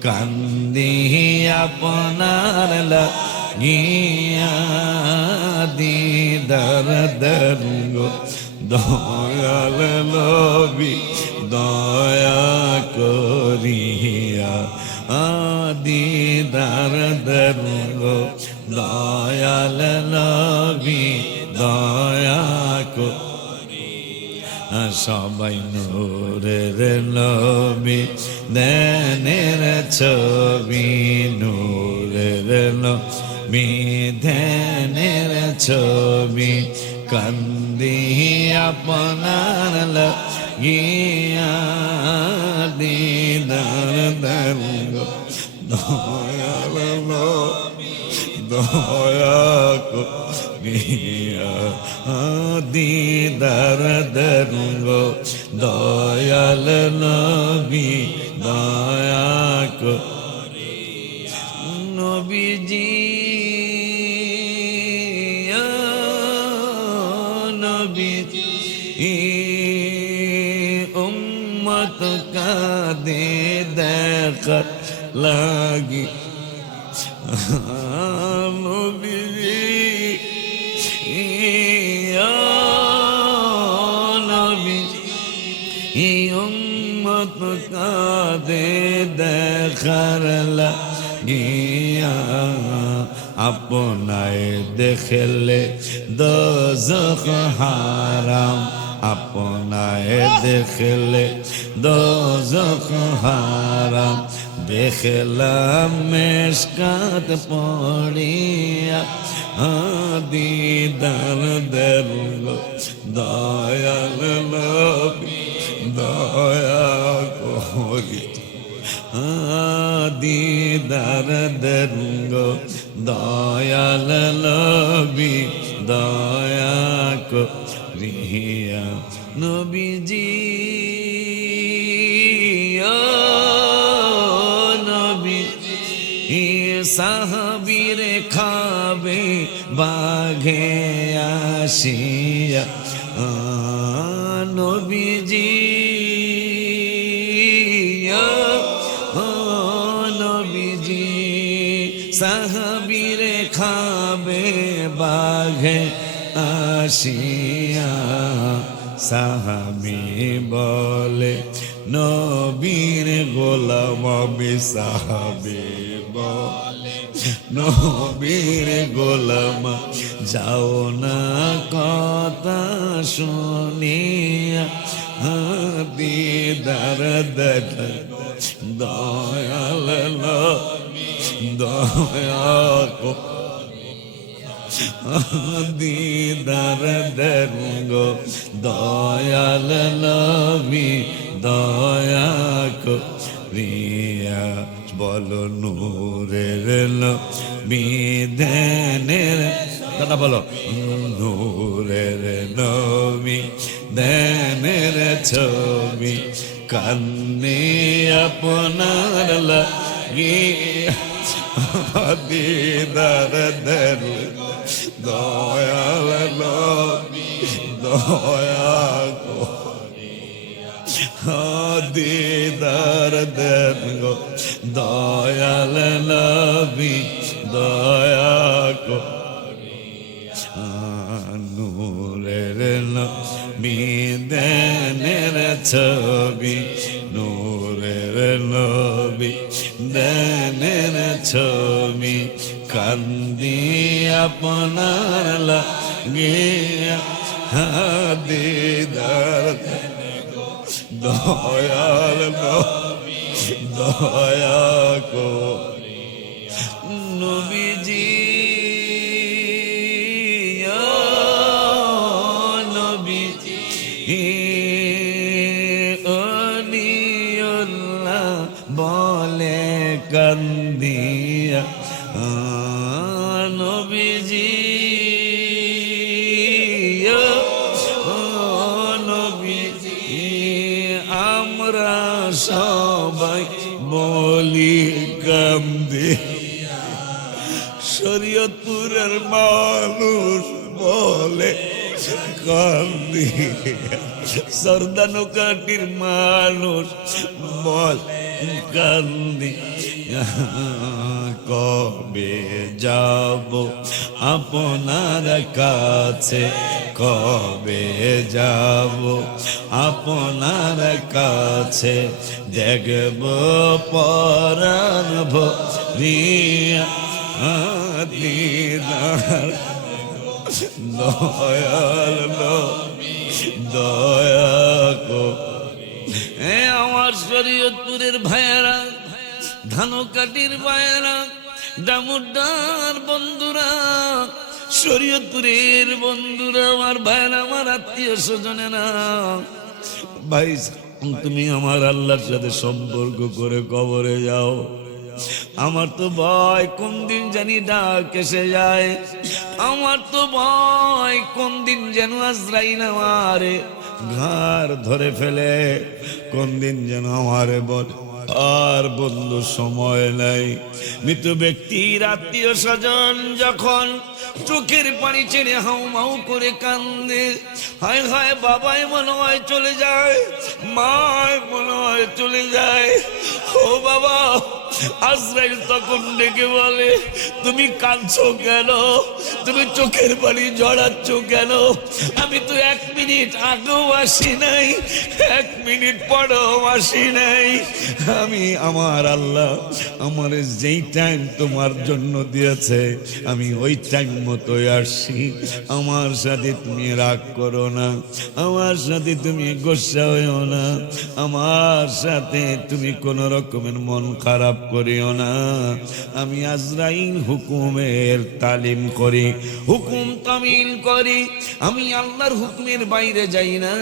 কান্দি আপনার লাগিয়া দিদার দরগো, দয়াল নবী দয়া করিয়া দিদার দরগো, দয়াল নবী দয়া করিয়া। সবাই নূরের নবী ধ্যানের ছবি, নূরের নবী ধ্যানের ছবি, কান্দি আপনার লাগিয়া দিদার দরগো, দয়াল নবী দয়া করিয়া দিদার দরগো, দয়াল নবী দয়া করিয়া। নবীজি নবীজি উম্মত কাঁদে দেখার লাগি, নবীজি নবীজি উম্মত কাঁদে দেখার লাগিয়া, আপনায় দেখলে দোজখ হারাম, আপনায় দেখলে দোজখ হারাম, দেখলাম মেশকাত পড়িয়া দিদার দরগো, দয়াল নবী দয়া করিয়া দিদার দরগো, দয়াল নবী দয়া করিয়া। নবীজি নবীজি সাহাবীরে খাবে বাঘে আসিয়া, নবীজি নবীজি সাহাবীরে খাবে বাঘে আসিয়া, সাহাবী বলে নবীর গোলাম আমি, সাহাবী বলে নবীর গোলাম, যাও না কথা শুনিয়া দিদার দরগো, দয়াল নবী দয়া দিদার দরগো, দয়াল নবী দয়া করিয়া। বলো নূরের নবী ধ্যানের, দাদা বলো নূরের নবী ধ্যানের ছবি, কান্নে আপনার লাগিয়া দিদার দরগো, দয়াল নবী দয়া করিয়া দিদার দরগো, দয়াল নবী দয়া করিয়া। নূরের নবী ধ্যানের ছবি, নূরের নবী দেনের ছবি কান্দি আপনার লাগে দিদার দয়াল দয়া করে নবীজি নবীজি অলিউল্লাহ বলে কান্দিয়া নবীজি আমরা সবাই বলি কান্দে শরীয়তপুরের মানুষ বলে কান্দি সরদানুকাটির মানুষ বল কান্দি কবে যাব আপনার কাছে কবে যাব আপনার কাছে দেখব পরাণ ভরিয়া দিদার দয়াল দয়া কো আমার শরীয়তপুরের ভাইয়েরা ধানকাটির ভাইয়েরা ডামুড্ডার বন্ধুরা শরীয়তপুরের বন্ধুরা আমার ভাইয়েরা আমার আত্মীয় স্বজনেরা ভাই তুমি আমার আল্লাহর সাথে সম্পর্ক করে কবরে যাও আমার তো ভয় কোন দিন জানি ডাক এসে যায় আমার তো ভয় কোন দিন যেন আজরাইল আমারে ঘাড় ধরে ফেলে কোন দিন যেন আমারে বল আর বন্ধু সময় নাই মৃত ব্যক্তির আত্মীয় স্বজন যখন চোখের পানি ছেড়ে হাউ মাউ করে কান্দে হায় হায় বাবাই মনে হয় চলে যায় মায় মনে হয় চলে যায় ও বাবা আজরাইল তখন ডেকে বলে তুমি কাঁদছো কেন তুমি চোখের পানি ঝরাচ্ছ কেন আমি তো 1 মিনিট আগেও আসি নাই 1 মিনিট পরেও আসি নাই আমি আমার আল্লাহ আমার যেই টাইম তোমার জন্য দিয়েছে আমি ওই টাইম মতোই আসছি আমার সাথে তুমি রাগ করো না আমার সাথে তুমি গোসা হইও না আমার সাথে তুমি কোন রকমের মন খারাপ করিও না আমি আজরাইল হুকুমের তালিম করি হুকুম তামিল করি আমি আল্লাহর হুকুমের বাইরে যাই না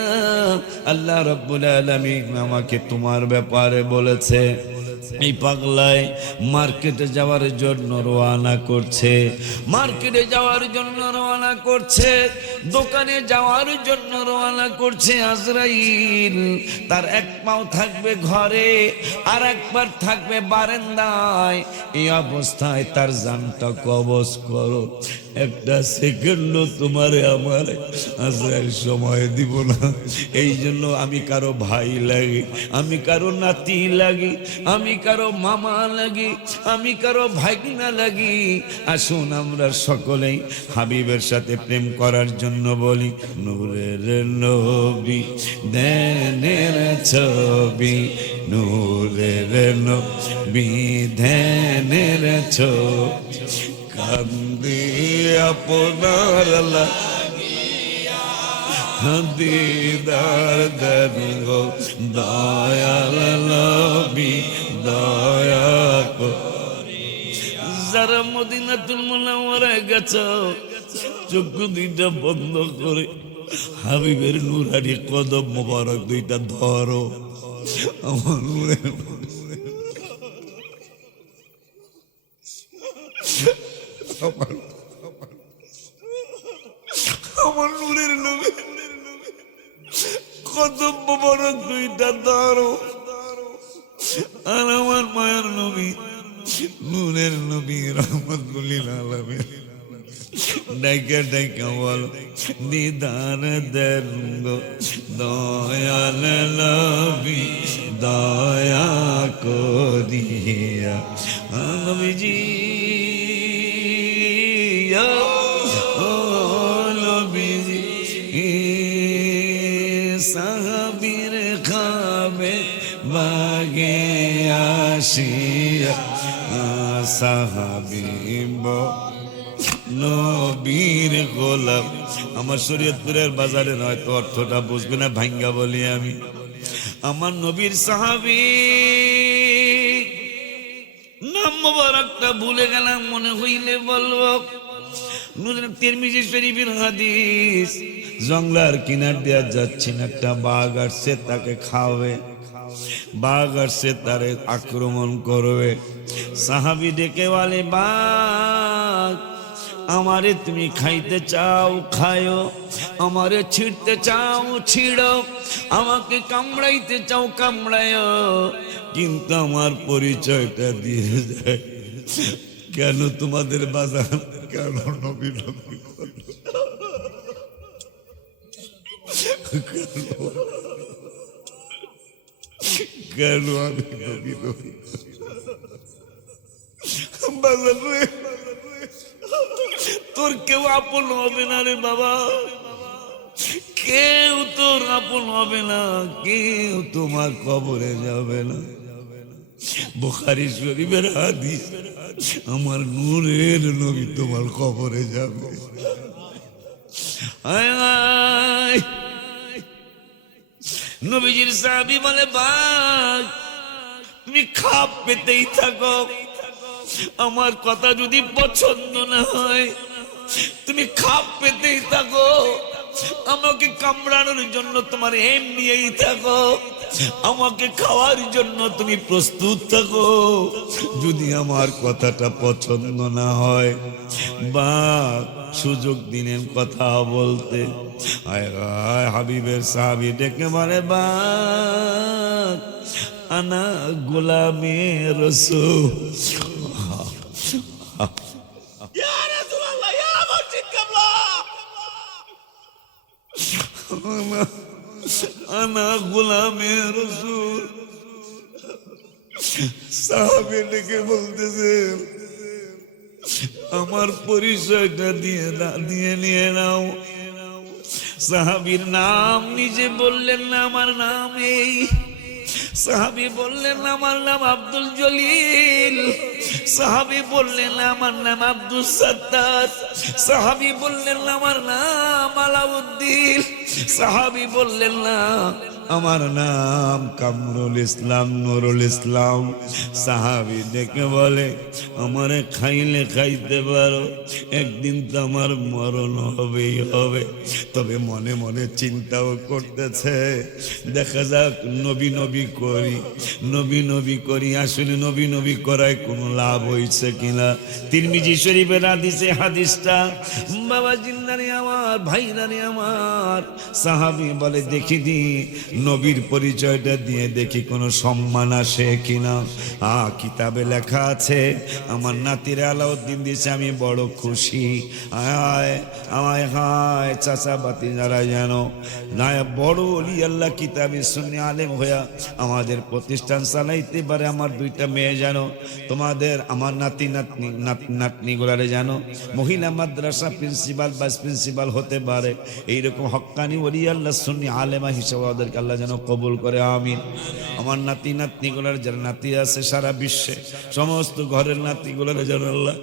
আল্লাহ রাব্বুল আলামিন আমাকে তোমার ব্যাপারে বলেছে এই পাগলায় মার্কেটে যাওয়ার জন্য রওনা করছে মার্কেটে যাওয়ার জন্য রওনা করছে দোকানে যাওয়ার জন্য রওনা করছে আজরাইল তার এক পাও থাকবে ঘরে আর একবার থাকবে বারান্দায় এই অবস্থায় তার জানটা কবজ করো একটা সেকেন্ড তোমারে আমার আজরাইল সময় দিব না এই জন্য আমি কারো ভাই লাগি আমি কারো নাতি লাগি আমি কারো মামা লাগি আমি কারো ভাগনা লাগি আসুন আমরা সকলেই হাবিবের সাথে প্রেম করার জন্য বলি নূরের নবী দেনের ছবি নূরের নবী দেনের ছবি কান্দি আপনার লাগিয়া দিদার দেব দয়াল নবী দয়া করি যারা মদিনাতুল মুনাওয়ারায় গেছো চক্ষু দুইটা বন্ধ করে হাবিবের নুরানি কদম মোবারক দুইটা ধরো আমার নূরের আমার নূরের নবী কদম মোবারক দুইটা ধরো আর আমার মায়ের নবী নূরের নবী রাহমাতুল লিল আলামিন ডাইকা ডাইকা বলো দিদার দেন গো দয়াল নবী দয়া করিয়া নবীজি ও নবীজি সাহাবীর খাবে বাগে আসিয়া সাহাবী নবীর গোলাম। আমার শরীয়তপুরের বাজারে হয়তো অর্থটা বুঝবে না, ভাঙ্গা বলি আমি। আমার নবীর সাহাবী নাম মোবারকটা ভুলে গেলাম, মনে হইলে বলবো। তিরমিজি শরীফের হাদিস, জঙ্গলার কিনার দিয়া যাচ্ছেন, একটা বাঘ আসছে তাকে খাওয়াবে, বাঘ আসছে তারে আক্রমণ করবে। সাহাবী ডেকে বলে, বাঘ আমারে তুমি খাইতে চাও খায়ো, আমারে ছিঁড়তে চাও ছিঁড়ো, আমাকে কামড়াইতে চাও কামড়ায়ো, কিন্তু আমার পরিচয়টা দিয়ে যায়। কেন তোমাদের বাজার, কেন নবী নবী কেন আমি নবী নবী বাজার রে, তোর কেউ আপন হবে না রে বাবা, কেউ তোর আপন হবে না, কেউ তোমার কবরে যাবে না। বুখারী শরীফের হাদিস, আমার নূরের নবী তোমার কবরে যাবে। নবীজির সাহাবী বলে, বাঘ তুমি খাপ পেতেই থাকো, আমার কথা যদি পছন্দ না হয় তুমি খাপ পেতেই থাকো, আমাকে কামড়ানোর জন্য তোমার এম নিয়েই থাকো, আমাকে খাওয়ার জন্য তুমি প্রস্তুত থাকো। যদি আমার কথাটা পছন্দ না হয়, বা সুযোগ দিনের কথা বলতে। আয় হায়, হাবিবের সাহাবী ডেকে বলে, বা আনা গোলামে রাসূল, আনা গোলামে রাসূল। সাহাবী ডেকে বলতেছেন, আমার পরিচয়টা দিয়ে নিয়ে নাও। সাহাবীর নাম নিজে বললেন না, আমার নাম এই। সাহাবী বললেন, আমার নাম আব্দুল জলিল। সাহাবী বললেন, আমার নাম আব্দুল সাত্তার। সাহাবী বললেন, আমার নাম আলাউদ্দিন। সাহাবী বললেন, না আমার নাম কামরুল ইসলাম, নুরুল ইসলাম। সাহাবী ডেকে বলে, আমারে খাইলে খাইতে পারো, একদিন তো আমার মরণ হবেই হবে। তবে মনে মনে চিন্তাও করতেছে, দেখা যাক নবী নবী করি, নবী নবী করি, আসলে নবী নবী করায় কোনো লাভ হয়েছে কিনা। তিরমিজি শরীফের হাদিসে হাদিসটা, বাবা জিন্দারে আমার, ভাইরারে আমার। সাহাবী বলে, দেখি দি নবীর পরিচয়টা দিয়ে দেখি কোনো সম্মান আসে কিনা। কিতাবে লেখা আছে, আমার নাতির আলাউদ্দিন দিছে, আমি বড় খুশি। আমায় হায় চাচা বাতি যারা যেন না বড় ওলি আল্লাহ কিতাবে সুন্নি আলেম হইয়া আমাদের প্রতিষ্ঠান চালাইতে পারে। আমার দুইটা মেয়ে যেন তোমাদের, আমার নাতি নাতনিগুলারে যেন মহিলা মাদ্রাসা প্রিন্সিপাল, ভাইস প্রিন্সিপাল হতে পারে। এইরকম হক্কানি ওলি আল্লাহ সুন্নি আলেমা হিসাবে ওদেরকে আল্লাহ যেন কবুল করে, আমিন। আমার নাতিগুলার যারা নাতি আছে সারা বিশ্বে, সমস্ত ঘরের নাতিগুলার যেন আল্লাহ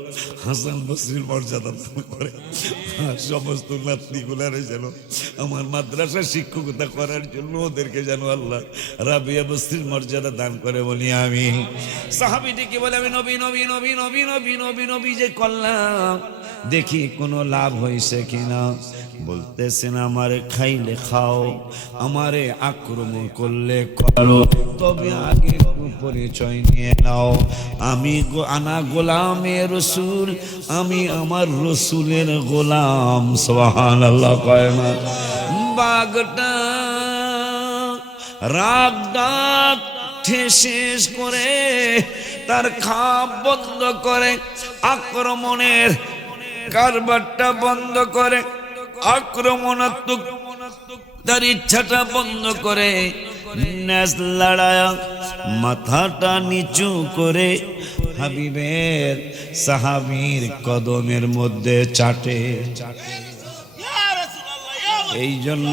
হাসান বসরির মর্যাদা দান করে। সমস্ত নাতনিগুলারে যেন আমার মাদ্রাসা শিক্ষকতা করার জন্য ওদেরকে যেন আল্লাহ রাবিয়া বসরির মর্যাদা দান করে, বলি আমিন। সাহাবীটিকে বলে, আমি নবী নবী নবী নবী নবী নবী নবী যে করলাম, দেখি কোনো লাভ হয়েছে কিনা। বলতেছেন, আমারে খাইলে খাও, আমারে আক্রমণ করলে করো, তবে আগে একটু পরিচয় নিয়ে নাও। আমি আনা গোলামে রসুল, আমি আমার রসুলের গোলাম। সুবহানাল্লাহ কয় না। বাঘটা রাগ ডাক শেষ করে তার খাপ বন্ধ করে, আক্রমণের কারবারটা বন্ধ করে, আক্রমণাত্মক তার ইচ্ছাটা বন্ধ করে, নেজ লড়ায়া মাথাটা নিচু করে হাবিবের সাহাবীর কদমের মধ্যে চাটে। এই জন্য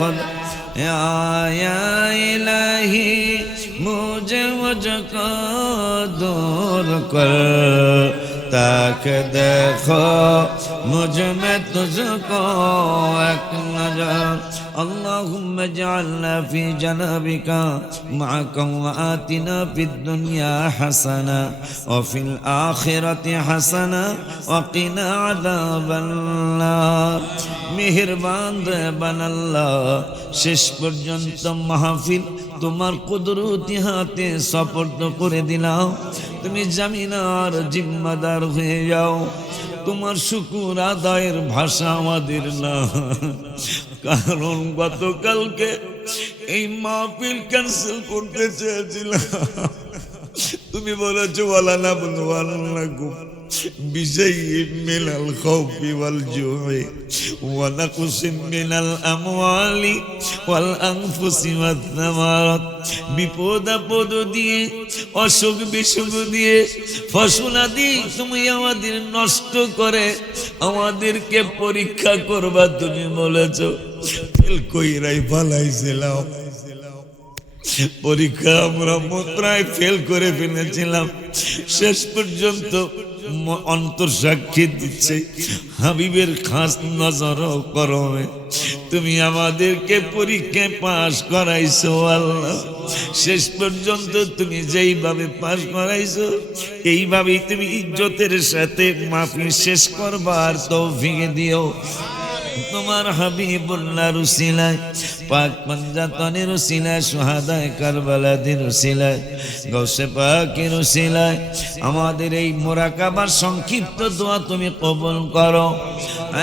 खुदा या इलाही मुझे मुझको दूर कर ताकि देखो मुझ में तुझको एक नजर اللهم اجعلنا في جنابك معك وآتنا في الدنيا حسنة وفي الآخرة حسنة وقنا عذاب النار মেহেরবান দয়াবান আল্লাহ শেষ পর্যন্ত মাহফিল তোমার কুদরতি হাতে সুপর্দ করে দিলাম তুমি জামিনার জিম্মাদার হয়ে যাও তোমার শুকর আদায়ের ভাষা আমাদের না কারণ গতকালকে এই মাহফিল ক্যান্সেল করতে চেয়েছিলাম তুমি বলেছো ওয়ালা না বলুন بشيء من الخوف والجوع ونقص من الأموال والأنفس والثمرات বিপদ আপদ দিয়ে অসুখ বিসুখ দিয়ে ফসলাদি তুমি আমাদের নষ্ট করে আমাদেরকে পরীক্ষা করবা তুমি বলেছো ফেল কইরাই ফালাইছিলাম পরীক্ষা আমরা মুদ্রায় ফেল করে ফেলেছিলাম শেষ পর্যন্ত অন্তর সাক্ষী দিচ্ছে হাবিবের খাস নজর করমে তুমি আমাদেরকে পরীক্ষায় পাস করাইছো আল্লাহ শেষ পর্যন্ত তুমি যেইভাবে পাস করাইছো এইভাবেই তুমি ইজ্জতের সাথে মাহফিল শেষ করবার তৌফিক দিও তোমার হাবিবুল্লাহর উসিলায় পাক পঞ্জাতনের উসিলায় সুহাদায়ে কারবালাদের উসিলায় গৌসে পাকের উসিলায় আমাদের এই মুরাকাবার সংক্ষিপ্ত দোয়া তুমি কবুল করো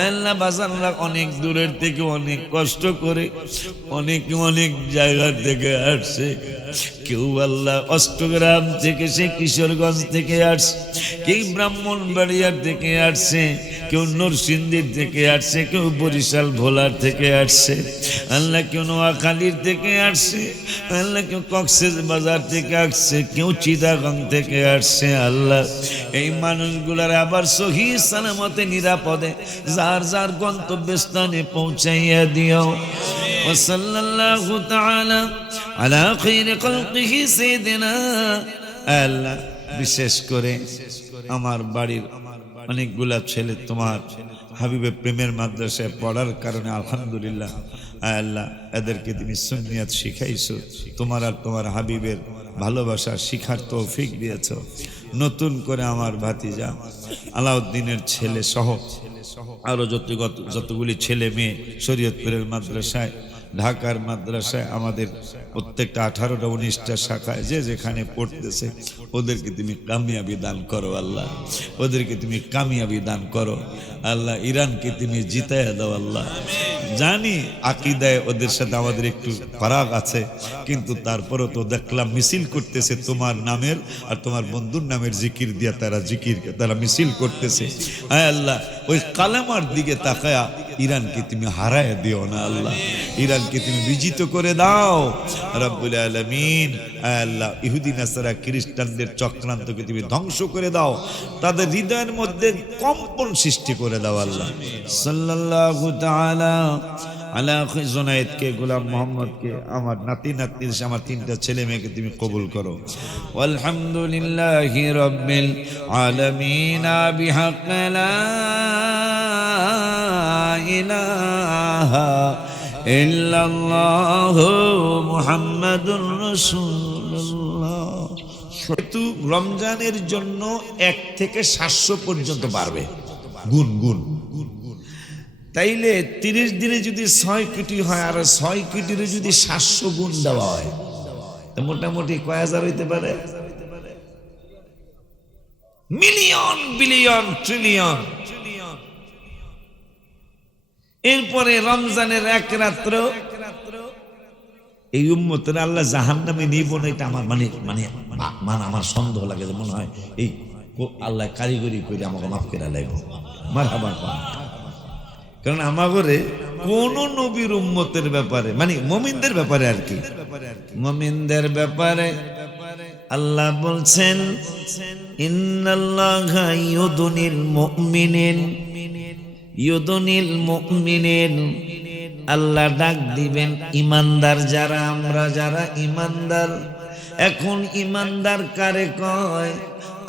আল্লাহ বাজাররা অনেক দূরের থেকে অনেক কষ্ট করে অনেক জায়গা থেকে আসছে কেউ আল্লাহ অষ্টগ্রাম থেকে সে কিশোরগঞ্জ থেকে আসছে কেউ ব্রাহ্মণবাড়িয়া থেকে আসছে কেউ নরসিংদীর থেকে আসছে কেউ বরিশাল ভোলার থেকে আসছে আল্লাহ কেউ নোয়াখালীর থেকে আসছে আল্লাহ কেউ কক্সেস বাজার থেকে আসছে কেউ চিটাগাং থেকে আসছে আল্লাহ এই মানুষগুলার আবার সহি সালামতে নিরাপদে যার যার গন্তব্যস্থানে পৌঁছাইয়া দিও ওয়াসাল্লাল্লাহু তাআলা আলা খায়রি খালকিহি সাইয়্যিদিনা আল্লাহ বিশেষ করে আমার বাড়ির অনেকগুলা ছেলে তোমার হাবিবের প্রেমের মাদ্রাসায় পড়ার কারণে আলহামদুলিল্লাহ আল্লাহ এদেরকে তুমি সুন্নিয়ত শিখাইছো তোমার আর তোমার হাবিবের ভালোবাসা শিখার তৌফিক দিয়েছো নতুন করে আমার ভাতিজা আলাউদ্দিনের ছেলে সহ আরো যতগুলি ছেলে মেয়ে শরীয়তপুরের মাদ্রাসায় ঢাকার মাদ্রাসায় আমাদের প্রত্যেকটা 18টা 19টা শাখায় যে যেখানে পড়তেছে ওদেরকে তুমি কামিয়াবি দান করো আল্লাহ ওদেরকে তুমি কামিয়াবি দান করো আল্লাহ ইরানকে তুমি জিতায়া দাও আল্লাহ জানি আকীদায় ওদের সাথে আমাদের একটু ফারাক আছে কিন্তু তারপরও তো দেখলাম মিছিল করতেছে তোমার নামের আর তোমার বন্ধুর নামের জিকির দিয়া তারা মিছিল করতেছে হ্যাঁ আল্লাহ ওই কালেমার দিকে তাকায়া ইরানকে তুমি হারায় দিও না আল্লাহ ইরানকে তুমি বিজিত করে দাও রব্বুল আলামিন আল্লাহ ইহুদি নাসারা খ্রিস্টানদের চক্রান্তকে তুমি ধ্বংস করে দাও তাদের হৃদয়ের মধ্যে কম্পন সৃষ্টি করে দাও আল্লাহ সাল্লাল্লাহু তাআলা আলা জুনায়েদকে গোলাম মোহাম্মদকে আমার নাতি নাতনি আমার 3টা ছেলে মেয়েকে তুমি কবুল করো আলহামদুলিল্লাহি রাব্বিল আলামিন বিহাক্ক লা ইলাহা ইল্লাল্লাহু মুহাম্মাদুর রাসূলুল্লাহ কিন্তু রমজানের জন্য 1 থেকে 700 পর্যন্ত বাড়বে গুণ তাইলে 30 দিনে যদি 6 কোটি হয় আর 6 কোটির যদি 700 গুণ দেওয়া হয় তো মোটামুটি কয় হাজার হইতে পারে মিলিয়ন বিলিয়ন ট্রিলিয়ন এরপরে রমজানের এক রাত্র এই উম্মতের আল্লাহ জাহান্নামে নিব না এটা আমার মানে আমার সন্দেহ লাগে মনে হয় এই আল্লাহ কারিগরি করে আমাকে মাফ করে লাগবে মারহাবা কারণ আমাগরে কোন নবীর উম্মতের ব্যাপারে মানে মুমিনদের ব্যাপারে আর কি মুমিনদের ব্যাপারে আল্লাহ বলছেন ইন্নাল্লাহা ইউদুনিল মুমিনিন আল্লাহ ডাক দিবেন ইমানদার যারা, আমরা যারা ইমানদার। এখন ইমানদার কারে কয়?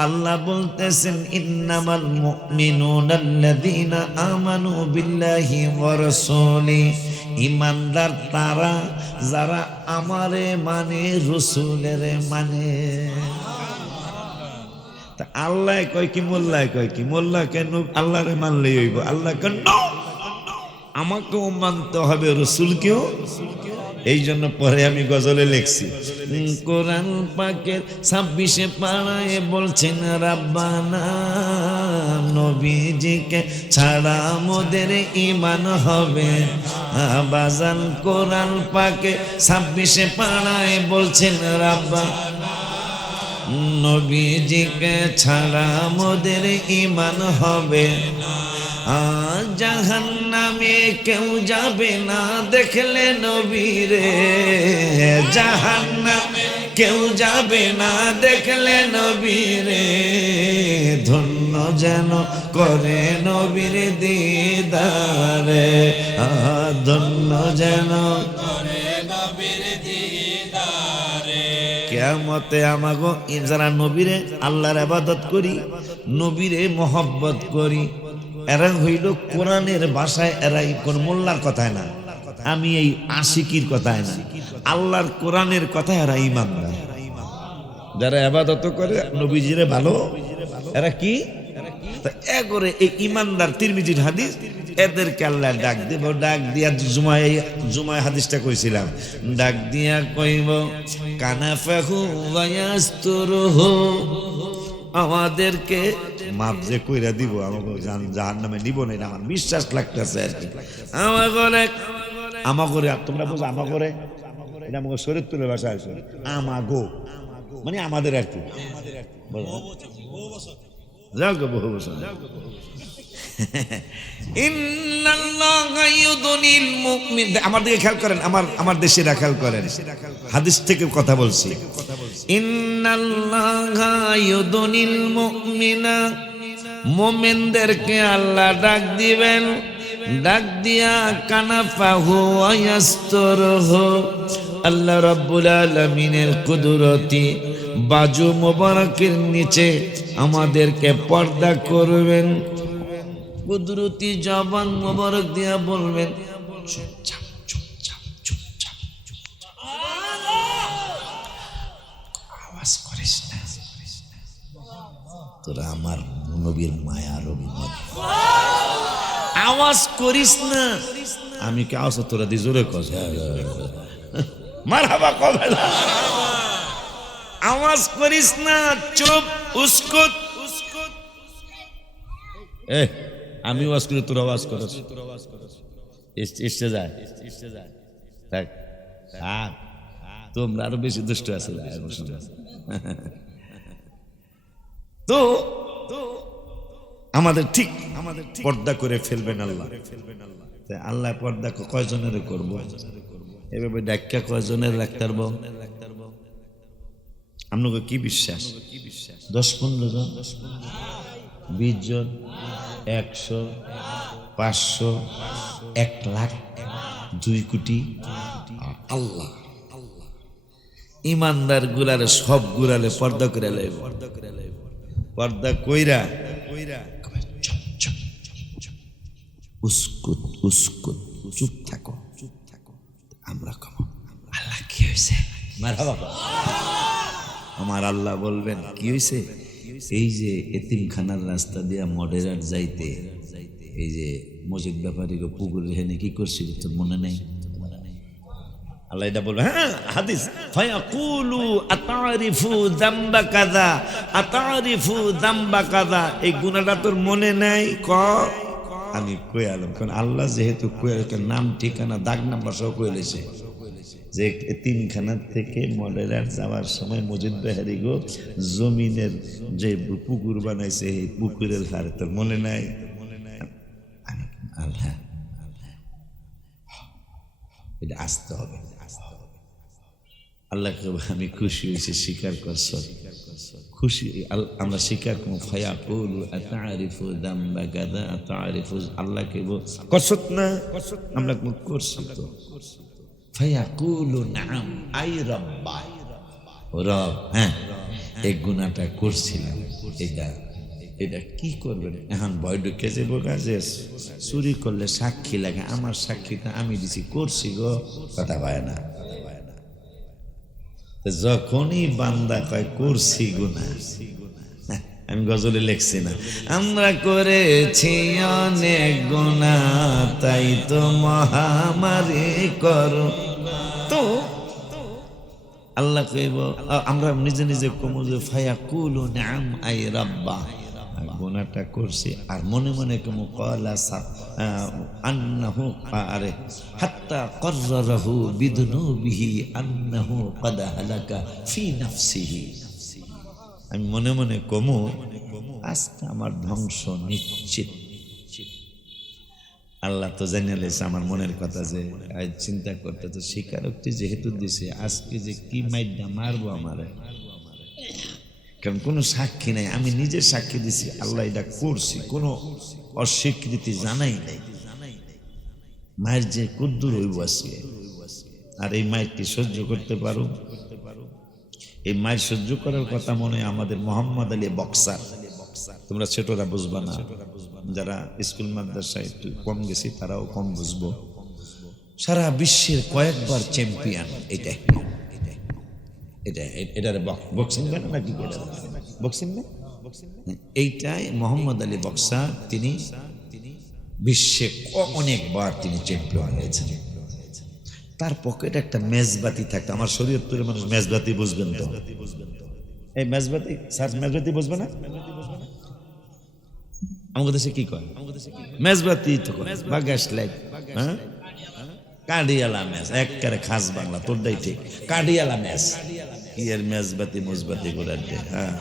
আল্লাহ বলতেছেন ইন্নামাল মুমিনুনা আল্লাযীনা আমানু বিল্লাহি ওয়া রাসূলিহি, ইমানদার তারা যারা আমারে মানে, রাসূলের মানে। তা আল্লাহ কয় কি, মোল্লা কয় কি? মোল্লা কেন আল্লাহরে মানলেই হইব? আল্লাহ কেন আমাকেও মানতে হবে, রাসূলকেও। এই জন্য পরে আমি গজলে লিখছি, কোরআন পাকের 26 পারায় বলছেন রাব্বানা নবীজিকে ছাড়া মোদের ঈমান হবে। বাজান কোরআন পাকে 26 পারায় বলছেন রাব্বানা নবীজিকে ছাড়া মোদের ঈমান হবে। জাহান্নামে কেউ যাবে না দেখলে নবীরে, জাহান্নামে কেউ যাবে না দেখলে নবীরে। ধন্য যেন করে নবীর দিদারে, ধন্য যেন করে নবীর দিদারে। কিয়ামতে আমাগো যারা নবীরে আল্লাহর ইবাদত করি, নবীরে মহব্বত করি, এরা হইল কোরআনের ভাষায়, এরাই কোন মোল্লার কথায় না, আমি এই আশিকির কথায় না, আল্লাহর কোরআনের কথায় এরা ইমানদার। যারা ইবাদত করে নবীজিরে ভালো, এরা কি করে এই ইমানদার। তিরমিজির হাদিস, এদেরকে আল্লাহ ডাক দেব, ডাক দিয়া জুমায় হাদিসটা কইছিলাম, ডাক দিয়া কইব কানাফাহু ওয়া ইয়াস্তুরুহু, আমাদেরকে মাপ যে কইরা দিব, আমাকে জাহান্নামে নিব না, এটা আমার বিশ্বাস লাগতেছে আর কি। আমাগরে তোমরা বুঝো, আমাগরে এটা আমাকে শরীয়তুলের ভাষা আছে, আমাগো মানে আমাদের আর কি, যাও গো বহু বছর। আমার দিকে খেয়াল করেন, আমার দেশেরা খেয়াল করেন, হাদিস থেকে কথা বলছি। ইন্নাল্লাহা ইউদুনিল মুমিনা, মুমিনদেরকে আল্লাহ ডাক দিবেন, ডাক দিয়া কানাফাহু ওয়া ইয়াস্তুরুহু, আল্লাহ রাব্বুল আলামিনের কুদরতি বাজু মোবারকের নিচে আমাদেরকে পর্দা করবেন। কুদরতি জবান মোবারক দিয়া বলবেন চুপচাপ চুপচাপ চুপচাপ, আওয়াজ করিস না, তোরা আমার নবীর মায়ার অভিমত, আওয়াজ করিস না। আমি কি আওয়াজ তোরা দি জোরে কস মারহাবা কবে না, আওয়াজ করিস না, চুপ উস্কুত। আমি আওয়াজ করি, তোর আওয়াজ করস, এসে যায় তোমরা আরো বেশি দুষ্ট আছে। তো আমাদের ঠিক পর্দা করে ফেলবেন আল্লাহ। আল্লাহ পর্দা কয়জনের করবো? এভাবে ডাক্কা কয়জনের রাখতে পারবো? আপনাকে কি বিশ্বাস? 10-15 জন, 20 জন, 100, 500, 1 লাখ, 2 কোটি? আল্লাহ ইমানদার গুলারে সব গুলালে পর্দা করে লাইব, পর্দা কইরা উস্কুত উস্কুত, চুপ থাকো চুপ থাকো। আমরা কম আল্লাহ কি হয়েছে? আমার আল্লাহ বলবেন কি হয়েছে? এই যে এতিমখানার রাস্তা দিয়া মডেরার যাইতে, এই যে মসজিদ ব্যাপারীকে পুকুরের হেনে কি করছিল তোর মনে নেই? আল্লাহ এটা বলবে, হ্যাঁ হাদিস, ফায়াকুলু আতারিফু যামবা কাযা, আতারিফু যামবা কাযা, এই গুনাহটা তোর মনে নাই? ক আমি কই আলম, কারণ আল্লাহ যেহেতু নাম ঠিকানা দাগ নাম্বার সহ কইলেছে যে তিনখানার থেকে মডেলার যাওয়ার সময় মসজিদ বেহারি গো জমিনের যে পুকুর বানাইছে, এই পুকুরের হার তোর মনে নাই? আল্লাহ এটা আসতে হবে। আল্লাহকে আমি খুশি হয়েছি, স্বীকার করছ, খুশি আমরা স্বীকার করবো। ফায়াকুলু আতারিফু যামবা কাযা আতারিফু, আল্লাহকে করছত না, আমরা করছি তো। ফায়াকুলু নাম আই রাব্বা, রব, হ্যাঁ এই গুনাহটা করছিলাম, এটা কি করবেন এখন? ভয় ঢুকে যাবো কাজে, চুরি করলে সাক্ষী লাগে, আমার সাক্ষীটা আমি দিছি, করছি গো, কথা পায় না। যখনই বান্দা কয় করছি গুনাহ, আমি গজলে লেখছি না, আমরা করেছি অনেক গুনাহ তাই তো মহামারী করো, তো আল্লাহ কইব, আমরা নিজে নিজে কমু যে ফায়াকুলু নাম আই রাব্বা, গুনাহটা করছি, আর মনে মনে কমু ক্বালা আন্নাহু আরে হাত্তা ক্বাররাহু বিদুনুবিহি আন্নাহু ক্বাদ হালাকা ফি নাফসিহি, আমি মনে মনে কমু আজকে আমার ধ্বংস নিশ্চিত। আল্লাহ তো জানিয়ে লেছে আমার মনের কথা, যে চিন্তা করতে তো স্বীকারোক্তি যেহেতু দিছে, আজকে যে কি মাইডা মারবো আমারে, কারণ কোনো সাক্ষী নাই, আমি নিজে সাক্ষী দিছি আল্লাহ এটা করছি, কোনো অস্বীকৃতি জানাই নাই। মায়ের যে কুদ্দুর হইব আছে, আর এই মায়েরটি সহ্য করতে পারো? এই মায়ের সহ্য করার কথা মনে হয় আমাদের মোহাম্মদ আলী বক্সার, তোমরা ছোটরা বুঝবা না, যারা স্কুল মাদ্রাসায় একটু কম গেছি তারাও কম বুঝবো। সারা বিশ্বের কয়েকবার চ্যাম্পিয়ন, এটারে বক্সিং নাকি বক্সিং না, এইটাই মোহাম্মদ আলী বক্সার, তিনি বিশ্বে অনেকবার তিনি চ্যাম্পিয়ন হয়েছেন। তার পকেটে একটা মেজবাতি থাকতো, আমার শরীয়তপুরের মানুষ মেজবাতি বুঝবেন তো, এই মেজবাতি স্যার মেজবাতি বুঝবে না? আমাদের দেশে কি কয়? মেজবাতি তো কয় বা গ্যাস লাইট, হ্যাঁ কাডিয়ালা মেজ, একবারে খাস বাংলা, তোরটাই ঠিক, কাডিয়ালা মেজ, কি এর মেজবাতি মজবাতি করে, হ্যাঁ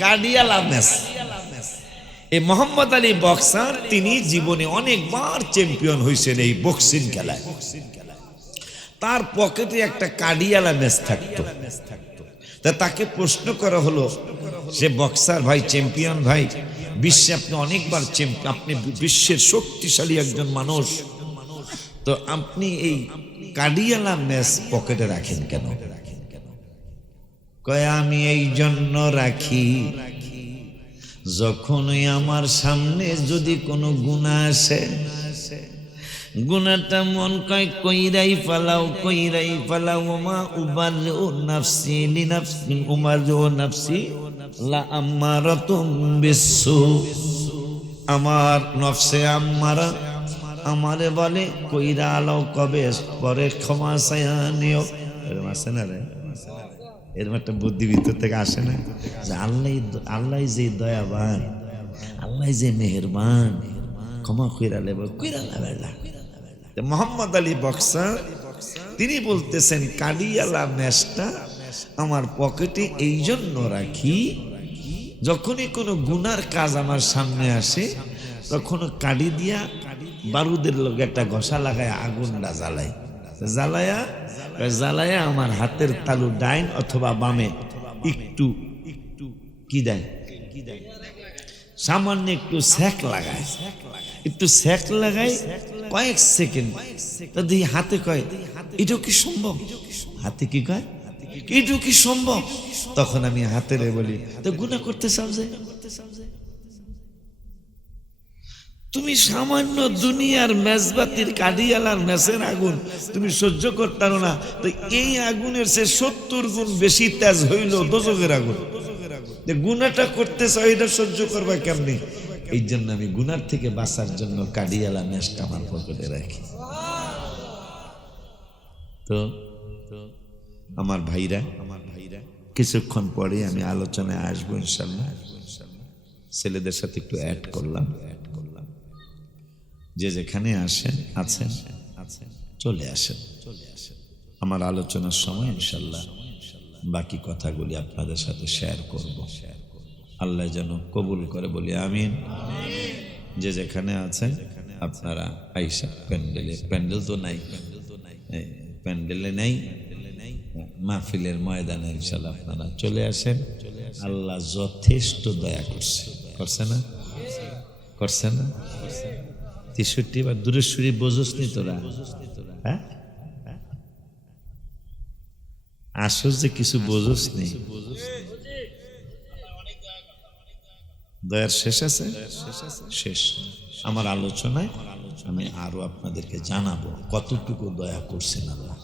কাডিয়ালা মেজ। এই মোহাম্মদ আলী বক্সার তিনি জীবনে অনেকবার চ্যাম্পিয়ন হয়েছেন এই বক্সিং খেলায়। তার পকেটে একটা কাডিয়ালা মেজ থাকতো, তা তাকে প্রশ্ন করা হলো, সে বক্সার ভাই, চ্যাম্পিয়ন ভাই, বিশ্বে আপনি অনেকবার চ্যাম্পিয়ন, আপনি বিশ্বের শক্তিশালী একজন মানুষ, তো আপনি এই কাডিয়ালা মেজ পকেটে রাখেন কেন? কয় আমি এই জন্য রাখি, যখনই আমার সামনে যদি কোনো গুনাহ আসে, গুনাহটা মন কয় কইরাই ফালাও, ওমা উবারু নাফসি লিনাফসি, উমারু নাফসি লা আম্মারাতুম বিসসু, আমার নফসে আম্মারা আমারে বলে কইরা আলাও, কবে পরে ক্ষমা চাইয়া নিও, এরকম আছে না রে, এরকম একটা বুদ্ধি ভিতর থেকে আসে না, যে আল্লাহ যে দয়াবান, আল্লাহ যে মেহেরবান, ক্ষমা কইরা লেব, কইরা লাবেলা। মোহাম্মদ আলী বক্সার তিনি বলতেছেন কাডিয়ালা মেজটা আমার পকেটে এই জন্য রাখি, যখনই কোনো গুনার কাজ আমার সামনে আসে, তখন কাডি দিয়া বারুদের লোক একটা ঘষা লাগায় আগুনটা জ্বালায়া আমার হাতের তালু ডাইন অথবা বামে একটু কি দেয়, সামান্য একটু সেক লাগায়, কয়েক সেকেন্ড, হাতে কয় এটা কি সম্ভব, হাতে কি কয় এটা কি সম্ভব, তখন আমি হাতের বলি তো গুনাহ করতে চাও যে, তুমি সামান্য দুনিয়ার মেজবাতির কাডিয়ালার মেসের আগুন তুমি সহ্য করতে পারো না, তো এই আগুনের সে 70 গুণ বেশি তেজ হইল দোজখের আগুন, গুনাহটা করতে চাও, এটা সহ্য করবা কেমনি? এই জন্য আমি গুনার থেকে বাঁচার জন্য কাডিয়ালা মেশটা আমার পকেটে রাখি। তো আমার ভাইরা কিছুক্ষণ পরে আমি আলোচনায় আসবো ইনশাল্লাহ, ছেলেদের সাথে একটু অ্যাড করলাম, যে যেখানে আছেন চলে আসেন, আমার আলোচনার সময় ইনশাল্লাহ বাকি কথাগুলি আপনাদের সাথে শেয়ার করব। আল্লাহ যেন কবুল করে, বলি আমিন। যে যেখানে আছেন আপনারা আইসা প্যান্ডেল তো নাই, প্যান্ডেলে নাই, মাহফিলের ময়দানে ইনশাআল্লাহ আপনারা চলে আসেন। আল্লাহ যথেষ্ট দয়া করছে না? করছে না? 63 বার দূরের সুরি বোঝস নি তোরা? হ্যাঁ, আসল যে কিছু বোঝস নি, দয়ার শেষ আছে? শেষ। আমার আলোচনায় আমি আরো আপনাদেরকে জানাবো কতটুকু দয়া করছেন আল্লাহ।